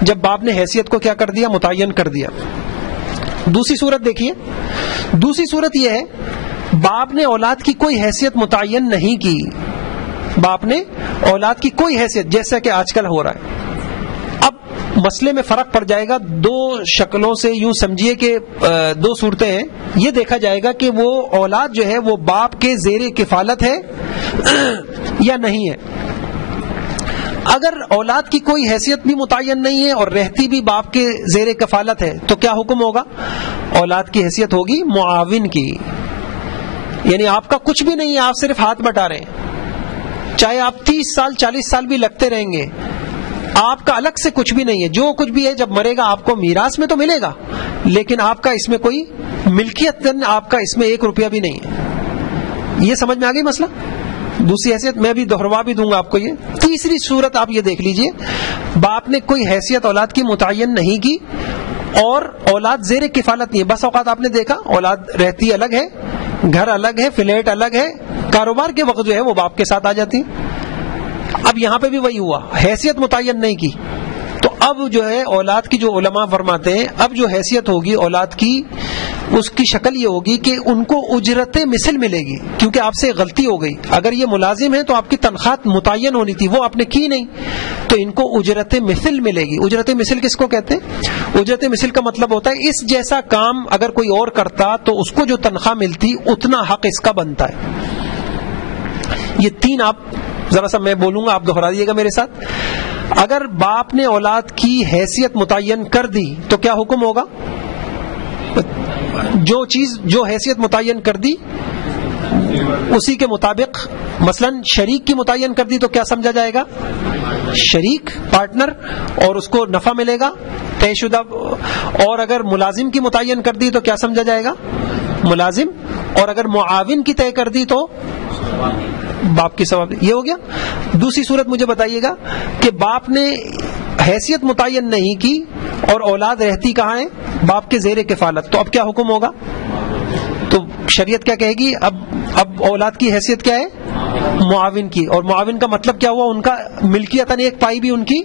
جب باپ نے حیثیت کو کیا کر دیا؟ متعین کر دیا۔ دوسری صورت دیکھیے، دوسری صورت یہ ہے باپ نے اولاد کی کوئی حیثیت متعین نہیں کی، باپ نے اولاد کی کوئی حیثیت، جیسا کہ آج کل ہو رہا ہے۔ اب مسئلے میں فرق پڑ جائے گا، 2 شکلوں سے یوں سمجھیے کہ 2 صورتیں ہیں۔ یہ دیکھا جائے گا کہ وہ اولاد جو ہے وہ باپ کے زیر کفالت ہے یا نہیں ہے۔ اگر اولاد کی کوئی حیثیت بھی متعین نہیں ہے اور رہتی بھی باپ کے زیر کفالت ہے تو کیا حکم ہوگا؟ اولاد کی حیثیت ہوگی معاون کی، یعنی آپ کا کچھ بھی نہیں ہے، آپ صرف ہاتھ بٹا رہے ہیں، چاہے آپ 30 سال 40 سال بھی لگتے رہیں گے، آپ کا الگ سے کچھ بھی نہیں ہے، جو کچھ بھی ہے جب مرے گا آپ کو میراث میں تو ملے گا، لیکن آپ کا اس میں کوئی ملکیت، آپ کا اس میں 1 روپیہ بھی نہیں ہے۔ یہ سمجھ میں آ گئی مسئلہ؟ دوسری حیثیت میں بھی دوہروا بھی دوں گا آپ کو۔ یہ تیسری صورت آپ یہ دیکھ لیجئے، باپ نے کوئی حیثیت اولاد کی متعین نہیں کی اور اولاد زیر کفالت نہیں ہے، بس اوقات آپ نے دیکھا اولاد رہتی الگ ہے، گھر الگ ہے، فلیٹ الگ ہے، کاروبار کے وقت جو ہے وہ باپ کے ساتھ آ جاتی۔ اب یہاں پہ بھی وہی ہوا، حیثیت متعین نہیں کی، تو اب جو ہے اولاد کی جو علماء فرماتے ہیں اب جو حیثیت ہوگی اولاد کی اس کی شکل یہ ہوگی کہ ان کو اجرت مثل ملے گی، کیونکہ آپ سے غلطی ہو گئی۔ اگر یہ ملازم ہے تو آپ کی تنخواہ متعین ہونی تھی، وہ آپ نے کی نہیں، تو ان کو اجرت مثل ملے گی۔ اجرت مثل کس کو کہتے ہیں؟ اجرت مثل کا مطلب ہوتا ہے اس جیسا کام اگر کوئی اور کرتا تو اس کو جو تنخواہ ملتی اتنا حق اس کا بنتا ہے۔ یہ 3 آپ ذرا سا میں بولوں گا، آپ دوہرا دیجیے گا میرے ساتھ۔ اگر باپ نے اولاد کی حیثیت متعین کر دی تو کیا حکم ہوگا؟ جو حیثیت متعین کر دی اسی کے مطابق، مثلا شریک کی متعین کر دی تو کیا سمجھا جائے گا؟ شریک، پارٹنر، اور اس کو نفع ملے گا طے شدہ۔ اور اگر ملازم کی متعین کر دی تو کیا سمجھا جائے گا؟ ملازم۔ اور اگر معاون کی طے کر دی تو باپ کی ثواب۔ یہ ہو گیا۔ دوسری صورت مجھے بتائیے گا کہ باپ نے حیثیت متعین نہیں کی اور اولاد رہتی کہاں ہے؟ باپ کے زیر کفالت، تو اب کیا حکم ہوگا؟ تو شریعت کیا کہے گی؟ اب اولاد کی حیثیت کیا ہے؟ معاون کی۔ اور معاون کا مطلب کیا ہوا؟ ان کا ملکیتاً 1 پائی بھی ان کی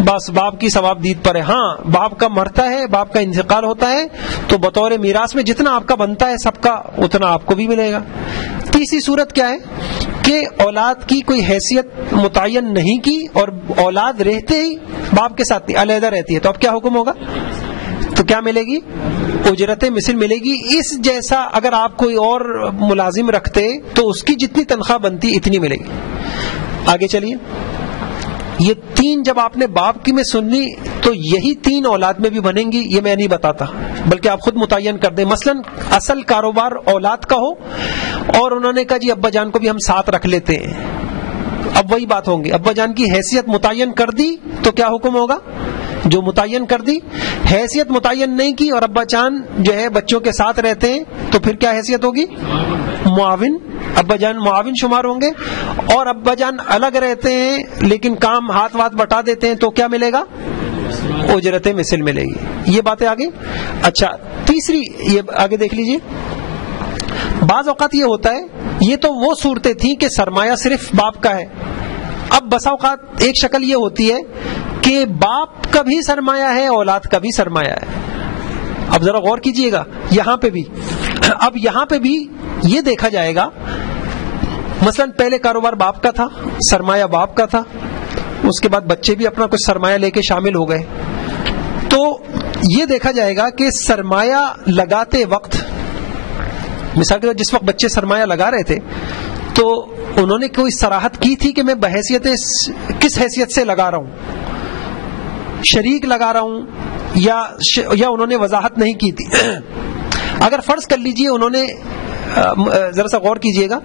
بس باپ کی ثوابدید پر ہے۔ ہاں باپ کا مرتا ہے، باپ کا انتقال ہوتا ہے تو بطور میراث میں جتنا آپ کا بنتا ہے سب کا اتنا آپ کو بھی ملے گا۔ تیسری صورت کیا ہے کہ اولاد کی کوئی حیثیت متعین نہیں کی اور اولاد رہتے ہی باپ کے ساتھ علیحدہ رہتی ہے، تو اب کیا حکم ہوگا؟ تو کیا ملے گی؟ اجرت مثل ملے گی۔ اس جیسا اگر آپ کوئی اور ملازم رکھتے تو اس کی جتنی تنخواہ بنتی اتنی ملے گی۔ آگے چلیے، یہ 3 جب آپ نے باپ کی میں سننی تو یہی 3 اولاد میں بھی بنیں گی، یہ میں نہیں بتاتا، بلکہ آپ خود متعین کر دیں۔ مثلا اصل کاروبار اولاد کا ہو اور انہوں نے کہا جی ابا جان کو بھی ہم ساتھ رکھ لیتے ہیں، اب وہی بات ہوں گی۔ ابا جان کی حیثیت متعین کر دی تو کیا حکم ہوگا؟ جو متعین کر دی۔ حیثیت متعین نہیں کی اور ابا جان جو ہے بچوں کے ساتھ رہتے ہیں تو پھر کیا حیثیت ہوگی؟ معاون۔ ابا جان معاون شمار ہوں گے۔ اور ابا جان الگ رہتے ہیں لیکن کام ہاتھ بٹا دیتے ہیں تو کیا ملے گا؟ اجرت مثل ملے گی۔ یہ باتیں آگے۔ اچھا تیسری، یہ آگے دیکھ لیجئے، بعض اوقات یہ ہوتا ہے، یہ تو وہ صورتیں تھیں کہ سرمایہ صرف باپ کا ہے. اب بسا اوقات ایک شکل یہ ہوتی ہے کہ باپ کا بھی سرمایہ ہے، اولاد کا بھی سرمایہ ہے. اب ذرا غور کیجئے گا یہاں پہ بھی. اب یہاں پہ بھی یہ دیکھا جائے گا، مثلا پہلے کاروبار باپ کا تھا، سرمایہ باپ کا تھا، اس کے بعد بچے بھی اپنا کچھ سرمایہ لے کے شامل ہو گئے. تو یہ دیکھا جائے گا کہ سرمایہ لگاتے وقت، مثال کے طور جس وقت بچے سرمایہ لگا رہے تھے تو انہوں نے کوئی صراحت کی تھی کہ میں بحیثیت کس حیثیت سے لگا رہا ہوں، شریک لگا رہا ہوں یا انہوں نے وضاحت نہیں کی تھی. اگر فرض کر لیجئے انہوں نے، ذرا سا غور کیجئے گا،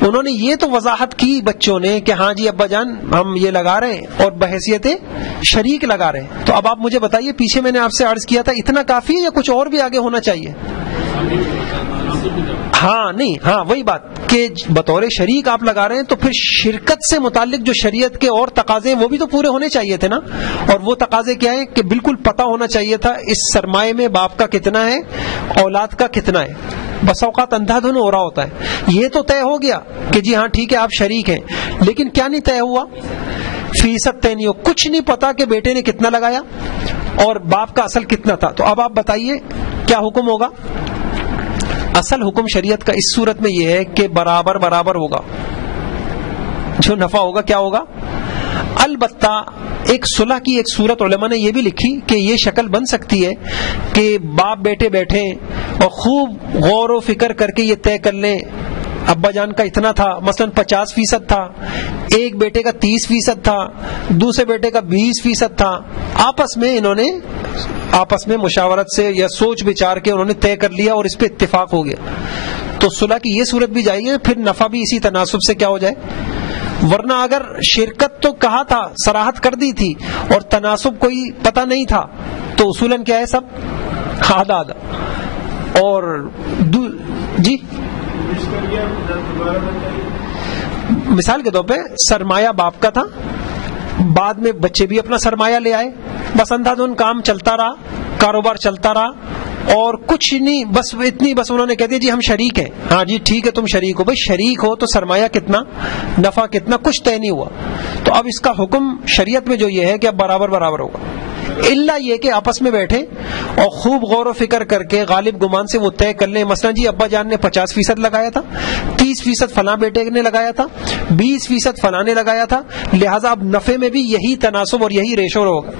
انہوں نے یہ تو وضاحت کی بچوں نے کہ ہاں جی ابا جان ہم یہ لگا رہے ہیں اور بحیثیت شریک لگا رہے ہیں، تو اب آپ مجھے بتائیے، پیچھے میں نے آپ سے عرض کیا تھا اتنا کافی ہے یا کچھ اور بھی آگے ہونا چاہیے؟ ہاں نہیں، ہاں وہی بات کہ بطور شریک آپ لگا رہے ہیں تو پھر شرکت سے متعلق جو شریعت کے اور تقاضے ہیں وہ بھی تو پورے ہونے چاہیے تھے نا. اور وہ تقاضے کیا ہیں کہ بالکل پتہ ہونا چاہیے تھا اس سرمایہ میں باپ کا کتنا ہے، اولاد کا کتنا ہے. بس اوقات اندھا دھن ہو رہا ہوتا ہے. یہ تو طے ہو گیا کہ جی ہاں ٹھیک ہے آپ شریک ہیں، لیکن کیا نہیں طے ہوا؟ فیصد طے نہیں ہو، کچھ نہیں پتا کہ بیٹے نے کتنا لگایا اور باپ کا اصل کتنا تھا. تو اب آپ بتائیے کیا حکم ہوگا؟ اصل حکم شریعت کا اس صورت میں یہ ہے کہ برابر برابر ہوگا، جو نفع ہوگا کیا ہوگا. البتہ ایک صلح کی ایک صورت علماء نے یہ بھی لکھی کہ یہ شکل بن سکتی ہے کہ باپ بیٹے بیٹھیں اور خوب غور و فکر کر کے یہ طے کر لیں ابا جان کا اتنا تھا، مثلا 50% تھا، ایک بیٹے کا 30% تھا، دوسرے بیٹے کا 20% تھا. آپس میں انہوں نے مشاورت سے یا سوچ بچار کے انہوں نے طے کر لیا اور اس پہ اتفاق ہو گیا. تو صلح کی یہ صورت بھی جائیے، پھر نفع بھی اسی تناسب سے کیا ہو جائے. ورنہ اگر شرکت تو کہا تھا، صراحت کر دی تھی اور تناسب کوئی پتہ نہیں تھا تو اصولاً کیا ہے، سب آدھا آدھا. اور جی مثال کے طور پہ سرمایہ باپ کا تھا، بعد میں بچے بھی اپنا سرمایہ لے آئے، بس اندھا دھن کام چلتا رہا، کاروبار چلتا رہا اور کچھ نہیں، بس انہوں نے کہہ دیا جی ہم شریک ہیں. ہاں جی ٹھیک ہے تم شریک ہو، بھائی شریک ہو تو سرمایہ کتنا، نفع کتنا، کچھ طے نہیں ہوا. تو اب اس کا حکم شریعت میں جو یہ ہے کہ اب برابر برابر ہوگا، الا یہ کہ آپس میں بیٹھے اور خوب غور و فکر کر کے غالب گمان سے وہ طے کر لیں. مثلا جی ابا جان نے 50% لگایا تھا، 30% فلاں بیٹے نے لگایا تھا، 20% فلاں نے لگایا تھا، لہٰذا اب نفع میں بھی یہی تناسب اور یہی ریشو ہوگا.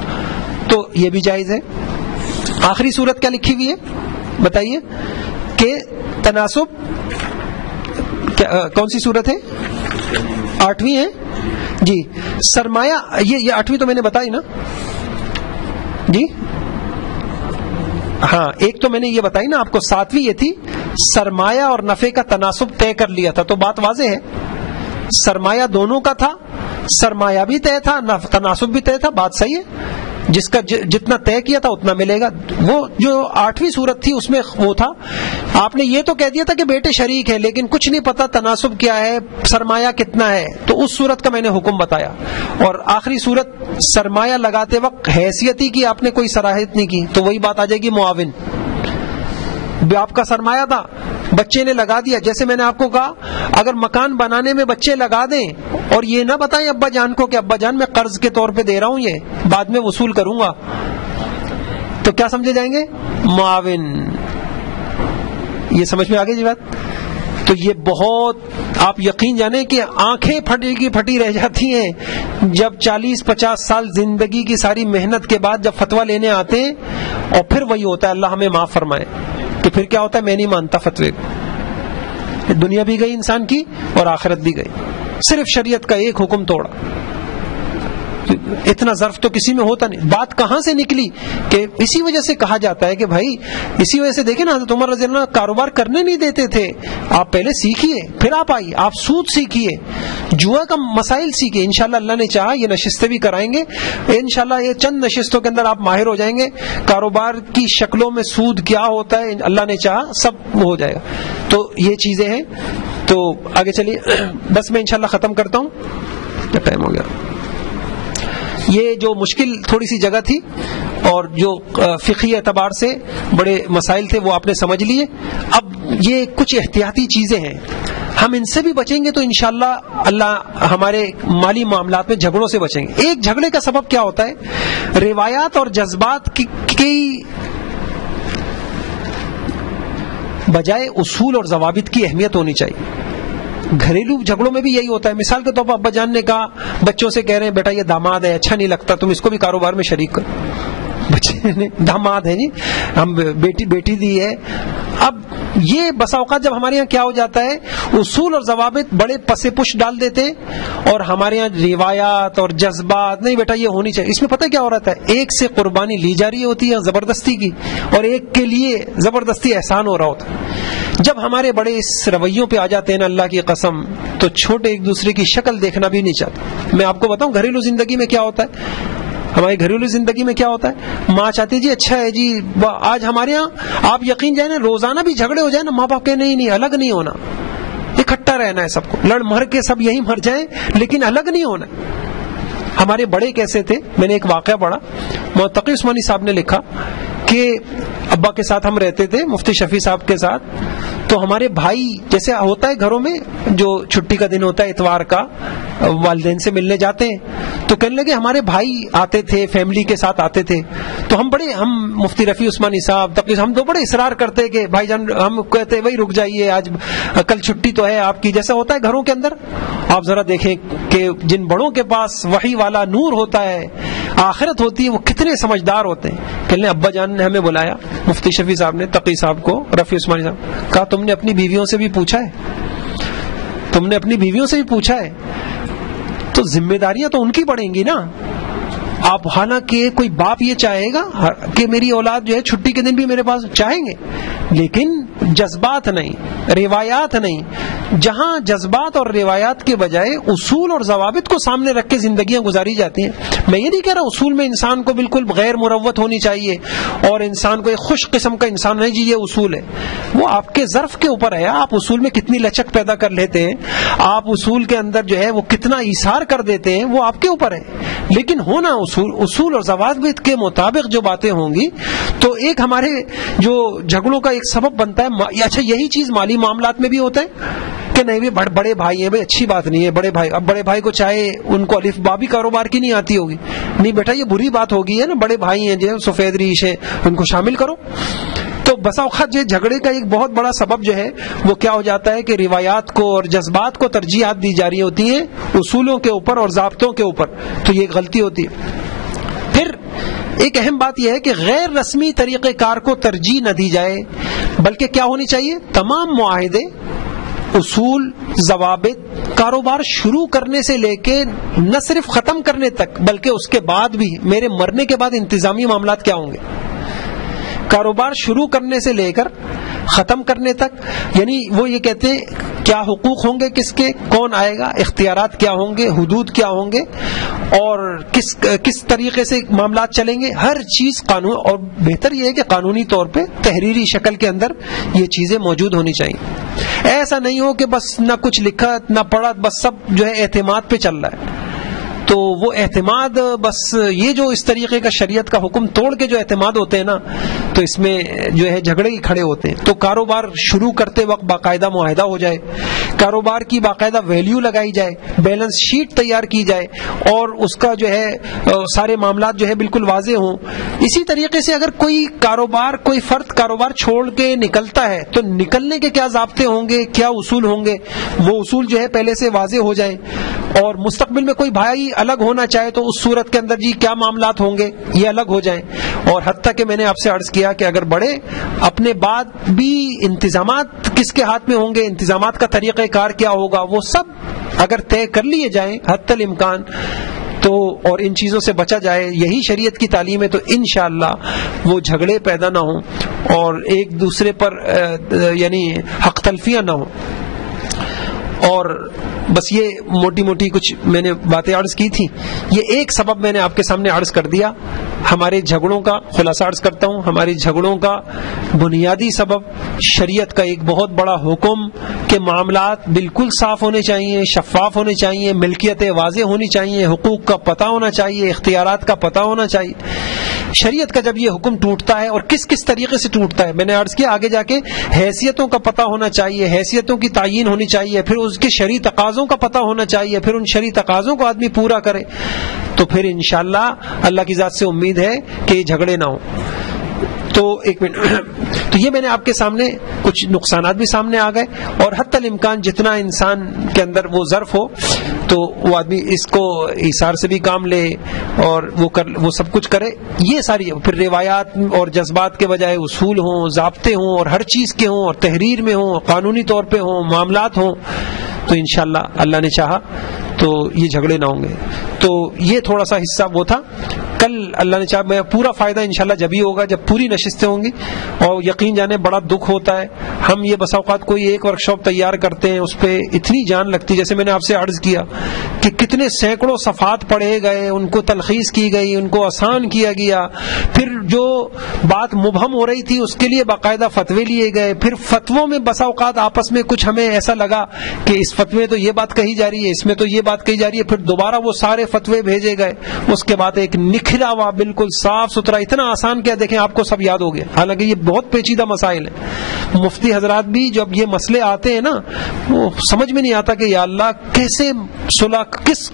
تو یہ بھی جائز ہے. آخری صورت کیا لکھی ہوئی ہے بتائیے کہ تناسب کون سی صورت ہے؟ 8ویں ہے جی. سرمایہ یہ 8ویں تو میں نے بتائی نا جی. ہاں ایک تو میں نے یہ بتائی نا آپ کو، 7ویں یہ تھی سرمایہ اور نفع کا تناسب طے کر لیا تھا. تو بات واضح ہے، سرمایہ دونوں کا تھا، سرمایہ بھی طے تھا، تناسب بھی طے تھا. بات صحیح ہے، جس کا جتنا طے کیا تھا اتنا ملے گا. وہ جو 8ویں صورت تھی اس میں وہ تھا، آپ نے یہ تو کہہ دیا تھا کہ بیٹے شریک ہیں لیکن کچھ نہیں پتا تناسب کیا ہے، سرمایہ کتنا ہے. تو اس صورت کا میں نے حکم بتایا. اور آخری صورت سرمایہ لگاتے وقت حیثیتی کی آپ نے کوئی صلاحیت نہیں کی، تو وہی بات آ جائے گی معاون. آپ کا سرمایہ تھا، بچے نے لگا دیا. جیسے میں نے آپ کو کہا اگر مکان بنانے میں بچے لگا دیں اور یہ نہ بتائیں ابا جان کو کہ ابا جان میں قرض کے طور پہ دے رہا ہوں، یہ بعد میں وصول کروں گا، تو کیا سمجھے جائیں گے؟ معاون. یہ سمجھ میں آ گئی جی بات. تو یہ بہت آپ یقین جانیں کہ آنکھیں پھٹی کی پھٹی رہ جاتی ہیں جب 40-50 سال زندگی کی ساری محنت کے بعد جب فتویٰ لینے آتے ہیں اور پھر وہی ہوتا ہے اللہ ہمیں معاف فرمائے. تو پھر کیا ہوتا ہے، میں نہیں مانتا فتوے کو. دنیا بھی گئی انسان کی اور آخرت بھی گئی، صرف شریعت کا ایک حکم توڑا. اتنا ظرف تو کسی میں ہوتا نہیں. بات کہاں سے نکلی کہ اسی وجہ سے کہا جاتا ہے کہ بھائی اسی وجہ سے دیکھیں نا حضرت عمر رضی اللہ عنہ کاروبار کرنے نہیں دیتے تھے. آپ پہلے سیکھیے پھر آپ آئیے، آپ سود سیکھیے، جوا کا مسائل سیکھیے. انشاءاللہ اللہ نے چاہا یہ نشستیں بھی کرائیں گے، انشاءاللہ یہ چند نشستوں کے اندر آپ ماہر ہو جائیں گے. کاروبار کی شکلوں میں سود کیا ہوتا ہے اللہ نے چاہا سب ہو جائے گا. تو یہ چیزیں ہیں. تو آگے چلیے، بس میں انشاءاللہ ختم کرتا ہوں، ٹائم ہو گیا. یہ جو مشکل تھوڑی سی جگہ تھی اور جو فقہی اعتبار سے بڑے مسائل تھے وہ آپ نے سمجھ لیے. اب یہ کچھ احتیاطی چیزیں ہیں, ہم ان سے بھی بچیں گے تو انشاءاللہ اللہ ہمارے مالی معاملات میں جھگڑوں سے بچیں گے. ایک جھگڑے کا سبب کیا ہوتا ہے؟ روایات اور جذبات کی بجائے اصول اور ضوابط کی اہمیت ہونی چاہیے. گھریلو جھگڑوں میں بھی یہی ہوتا ہے. مثال کے طور پر ابا جان نے کہا, بچوں سے کہہ رہے ہیں بیٹا یہ داماد ہے, اچھا نہیں لگتا, تم اس کو بھی کاروبار میں شریک کرو. بچے نے داماد ہے جی, ہم بیٹی دی ہے. اب یہ بسا اوقات جب ہمارے یہاں کیا ہو جاتا ہے, اصول اور ضوابط بڑے پسے پش ڈال دیتے اور ہمارے یہاں روایات اور جذبات, نہیں بیٹا یہ ہونی چاہیے. اس میں پتہ کیا ہو رہا ہے, ایک سے قربانی لی جا رہی ہوتی ہے زبردستی کی, اور ایک کے لیے زبردستی احسان ہو رہا ہوتا ہے. جب ہمارے بڑے اس رویوں پہ آ جاتے ہیں نا, اللہ کی قسم, تو چھوٹے ایک دوسرے کی شکل دیکھنا بھی نہیں چاہتے. میں آپ کو بتاؤں گھریلو زندگی میں کیا ہوتا ہے, ہماری گھریلو زندگی میں کیا ہوتا ہے, ماں چاہتی جی اچھا ہے جی, آج ہمارے یہاں آپ یقین جائیں نا, روزانہ بھی جھگڑے ہو جائیں نا, ماں باپ کہ نہیں الگ نہیں ہونا, اکٹھا رہنا ہے سب کو, لڑ مر کے سب یہی مر جائیں لیکن الگ نہیں ہونا. ہمارے بڑے کیسے تھے, میں نے ایک واقعہ پڑھا, تقی عثمانی صاحب نے لکھا کہ ابا کے ساتھ ہم رہتے تھے, مفتی شفیع صاحب کے ساتھ, تو ہمارے بھائی جیسے ہوتا ہے گھروں میں, جو چھٹی کا دن ہوتا ہے اتوار کا, والدین سے ملنے جاتے ہیں, تو کہنے لگے ہمارے بھائی آتے تھے, فیملی کے ساتھ آتے تھے, تو ہم مفتی رفیع عثمانی صاحب, ہم تو بڑے اصرار کرتے کہ بھائی جان, ہم کہتے بھائی رک جائیے, آج کل چھٹی تو ہے آپ کی, جیسا ہوتا ہے گھروں کے اندر. آپ ذرا دیکھیں کہ جن بڑوں کے پاس وحی والا نور ہوتا ہے, آخرت ہوتی ہے, وہ کتنے سمجھدار ہوتے ہیں. کہنے ابا جان نے ہمیں بلایا, مفتی شفیع صاحب نے تقی صاحب کو, رفیع عثمانی صاحب, کہا تم نے اپنی بیویوں سے بھی پوچھا ہے, تم نے اپنی بیویوں سے بھی پوچھا ہے, تو ذمہ داریاں تو ان کی پڑیں گی نا. آپ حالانکہ کوئی باپ یہ چاہے گا کہ میری اولاد جو ہے چھٹی کے دن بھی میرے پاس چاہیں گے, لیکن جذبات نہیں, روایات نہیں. جہاں جذبات اور روایات کے بجائے اصول اور ضوابط کو سامنے رکھ کے زندگیاں گزاری جاتی ہیں. میں یہ نہیں کہہ رہا اصول میں انسان کو بالکل غیر مروت ہونی چاہیے اور انسان کو ایک خوش قسم کا انسان نہیں, جی یہ اصول ہے, وہ آپ کے ظرف کے اوپر ہے. آپ اصول میں کتنی لچک پیدا کر لیتے ہیں, آپ اصول کے اندر جو ہے وہ کتنا ایثار کر دیتے ہیں, وہ آپ کے اوپر ہے. لیکن ہونا اصول اور ضوابط کے مطابق جو باتیں ہوں گی, تو ایک ہمارے جو جھگڑوں کا ایک سبب بنتا ہے. اچھا یہی چیز مالی معاملات میں بھی ہوتا ہے کہ نہیں بڑے بھائی ہیں بھائی, اچھی بات نہیں ہے بڑے بھائی. اب بڑے بھائی کو چاہے ان کو الف با بھی کاروبار کی نہیں آتی ہوگی, نہیں بیٹا یہ بری بات ہوگی ہے نا, بڑے بھائی ہیں جو سفید ریش ہے, ان کو شامل کرو. تو بسا اوقات جو جھگڑے کا ایک بہت بڑا سبب جو ہے وہ کیا ہو جاتا ہے کہ روایات کو اور جذبات کو ترجیحات دی جا رہی ہوتی ہیں اصولوں کے اوپر اور ضابطوں کے اوپر, تو یہ ایک غلطی ہوتی ہے. پھر ایک اہم بات یہ ہے کہ غیر رسمی طریقہ کار کو ترجیح نہ دی جائے, بلکہ کیا ہونی چاہیے, تمام معاہدے, اصول, ضوابط کاروبار شروع کرنے سے لے کے نہ صرف ختم کرنے تک بلکہ اس کے بعد بھی, میرے مرنے کے بعد انتظامی معاملات کیا ہوں گے, کاروبار شروع کرنے سے لے کر ختم کرنے تک, یعنی وہ یہ کہتے ہیں کیا حقوق ہوں گے کس کے, کون آئے گا, اختیارات کیا ہوں گے, حدود کیا ہوں گے, اور کس طریقے سے معاملات چلیں گے, ہر چیز قانون. اور بہتر یہ ہے کہ قانونی طور پہ تحریری شکل کے اندر یہ چیزیں موجود ہونی چاہیے. ایسا نہیں ہو کہ بس نہ کچھ لکھا نہ پڑھا, بس سب جو ہے اعتماد پہ چل رہا ہے. تو وہ اعتماد بس یہ جو اس طریقے کا شریعت کا حکم توڑ کے جو اعتماد ہوتے ہیں نا, تو اس میں جو ہے جھگڑے ہی کھڑے ہوتے ہیں. تو کاروبار شروع کرتے وقت باقاعدہ معاہدہ ہو جائے, کاروبار کی باقاعدہ ویلیو لگائی جائے, بیلنس شیٹ تیار کی جائے, اور اس کا جو ہے سارے معاملات جو ہے بالکل واضح ہوں. اسی طریقے سے اگر کوئی فرد کاروبار چھوڑ کے نکلتا ہے تو نکلنے کے کیا ضابطے ہوں گے, کیا اصول ہوں گے, وہ اصول جو ہے پہلے سے واضح ہو جائیں. اور مستقبل میں کوئی بھائی الگ ہونا چاہے تو اس صورت کے اندر جی کیا معاملات ہوں گے, یہ الگ ہو جائیں. اور حتیٰ کہ میں نے آپ سے عرض کیا کہ اگر بڑے اپنے بعد بھی انتظامات کس کے ہاتھ میں ہوں گے, انتظامات کا طریقہ کار کیا ہوگا, وہ سب اگر طے کر لیے جائیں حتی الامکان, تو اور ان چیزوں سے بچا جائے, یہی شریعت کی تعلیم ہے, تو انشاءاللہ وہ جھگڑے پیدا نہ ہوں اور ایک دوسرے پر یعنی حق تلفیاں نہ ہوں. اور بس یہ موٹی موٹی کچھ میں نے باتیں عرض کی تھی, یہ ایک سبب میں نے آپ کے سامنے عرض کر دیا. ہمارے جھگڑوں کا خلاصہ عرض کرتا ہوں، ہمارے جھگڑوں کا بنیادی سبب شریعت کا ایک بہت بڑا حکم کہ معاملات بالکل صاف ہونے چاہیے، شفاف ہونے چاہیے، ملکیتیں واضح ہونی چاہیے، حقوق کا پتہ ہونا چاہیے، اختیارات کا پتہ ہونا چاہیے۔ شریعت کا جب یہ حکم ٹوٹتا ہے اور کس کس طریقے سے ٹوٹتا ہے، میں نے عرض کیا آگے جا کے حیثیتوں کا پتہ ہونا چاہیے، حیثیتوں کی تعیین ہونی چاہیے، پھر اس کے شرعی تقاضوں کا پتہ ہونا چاہیے، پھر ان شرعی تقاضوں کو آدمی پورا کرے، تو پھر انشاءاللہ اللہ کی ذات سے امید ہے کہ یہ جھگڑے نہ ہوں۔ تو ایک منٹ، تو یہ میں نے آپ کے سامنے کچھ نقصانات بھی سامنے آ گئے، اور حتی الامکان جتنا انسان کے اندر وہ ظرف ہو تو وہ آدمی اس کو ایثار سے بھی کام لے اور وہ سب کچھ کرے۔ یہ ساری پھر روایات اور جذبات کے بجائے اصول ہوں، ضابطے ہوں، اور ہر چیز کے ہوں، اور تحریر میں ہوں، قانونی طور پہ ہوں، معاملات ہوں، تو انشاءاللہ اللہ نے چاہا تو یہ جھگڑے نہ ہوں گے۔ تو یہ تھوڑا سا حصہ وہ تھا۔ کل اللہ نے چاہا میں پورا فائدہ انشاءاللہ جب ہی ہوگا جب پوری نشستیں ہوں گی، اور یقین جانے بڑا دکھ ہوتا ہے، ہم یہ بسا اوقات کوئی ایک ورکشاپ تیار کرتے ہیں، اس پہ اتنی جان لگتی، جیسے میں نے آپ سے عرض کیا کہ کتنے سینکڑوں صفحات پڑھے گئے، ان کو تلخیص کی گئی، ان کو آسان کیا گیا، پھر جو بات مبہم ہو رہی تھی اس کے لیے باقاعدہ فتوے لیے گئے، پھر فتووں میں بسا اوقات آپس میں کچھ ہمیں ایسا لگا کہ اس فتوے میں تو یہ بات کہی جا رہی ہے، اس میں تو یہ بات کہی جا رہی ہے، پھر دوبارہ وہ سارے فتوے بھیجے گئے، اس کے بعد ایک نکھرا ہوا بالکل صاف ستھرا، اتنا آسان کیا دیکھیں آپ کو سب یاد ہو گیا، حالانکہ یہ بہت پیچیدہ مسائل ہیں۔ مفتی حضرات بھی جب یہ مسئلے آتے ہیں نا، وہ سمجھ میں نہیں آتا کہ یا اللہ کیسے صلح،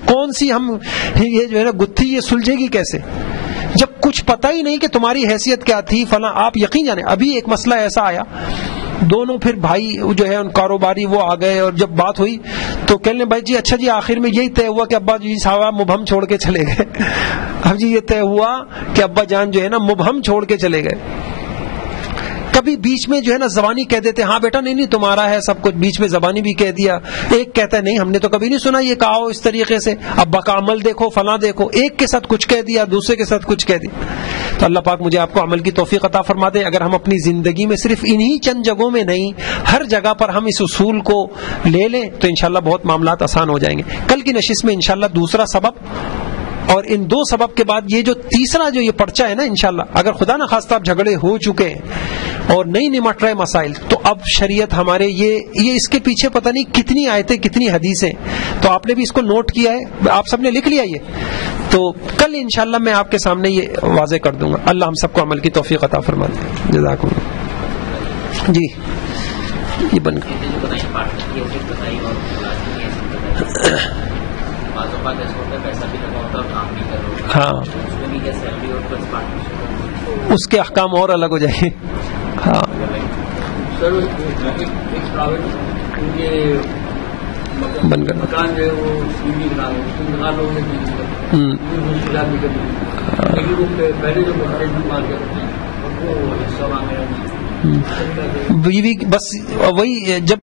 کون سی ہم یہ جو ہے نا گتھی یہ سلجھے گی کیسے، جب کچھ پتہ ہی نہیں کہ تمہاری حیثیت کیا تھی فلاں۔ آپ یقین جانے ابھی ایک مسئلہ ایسا آیا، دونوں پھر بھائی جو ہے ان کاروباری وہ آ گئے، اور جب بات ہوئی تو کہنے بھائی جی اچھا جی آخر میں یہی طے ہوا کہ ابا جی صاحب مبہم چھوڑ کے چلے گئے۔ اب جی یہ طے ہوا کہ ابا جان جو ہے نا مبہم چھوڑ کے چلے گئے۔ کبھی بیچ میں جو ہے نا زبانی کہہ دیتے ہاں بیٹا نہیں تمہارا ہے سب کچھ، بیچ میں زبانی بھی کہہ دیا، ایک کہتا ہے نہیں ہم نے تو کبھی نہیں سنا یہ کہا ہو اس طریقے سے، ابا کا عمل دیکھو فلاں دیکھو، ایک کے ساتھ کچھ کہہ دیا دوسرے کے ساتھ کچھ کہہ دیا۔ تو اللہ پاک مجھے آپ کو عمل کی توفیق عطا فرما دے۔ اگر ہم اپنی زندگی میں صرف انہی چند جگہوں میں نہیں، ہر جگہ پر ہم اس اصول کو لے لیں تو انشاءاللہ بہت معاملات آسان ہو جائیں گے۔ کل کی نشست میں انشاءاللہ دوسرا سبب، اور ان دو سبب کے بعد یہ جو تیسرا جو یہ پرچہ ہے نا انشاءاللہ، اگر خدا نہ خواستہ اب جھگڑے ہو چکے ہیں اور نہیں نمٹ رہے مسائل، تو اب شریعت ہمارے یہ اس کے پیچھے پتہ نہیں کتنی آیتیں کتنی حدیثیں، تو آپ نے بھی اس کو نوٹ کیا ہے، آپ سب نے لکھ لیا یہ، تو کل انشاءاللہ میں آپ کے سامنے یہ واضح کر دوں گا۔ اللہ ہم سب کو عمل کی توفیق عطا فرما دے۔ جزاکم اللہ۔ جی یہ بن گیا۔ ہاں اس کے احکام اور الگ ہو جائیں۔ ہاں بن گیا بس وہی جب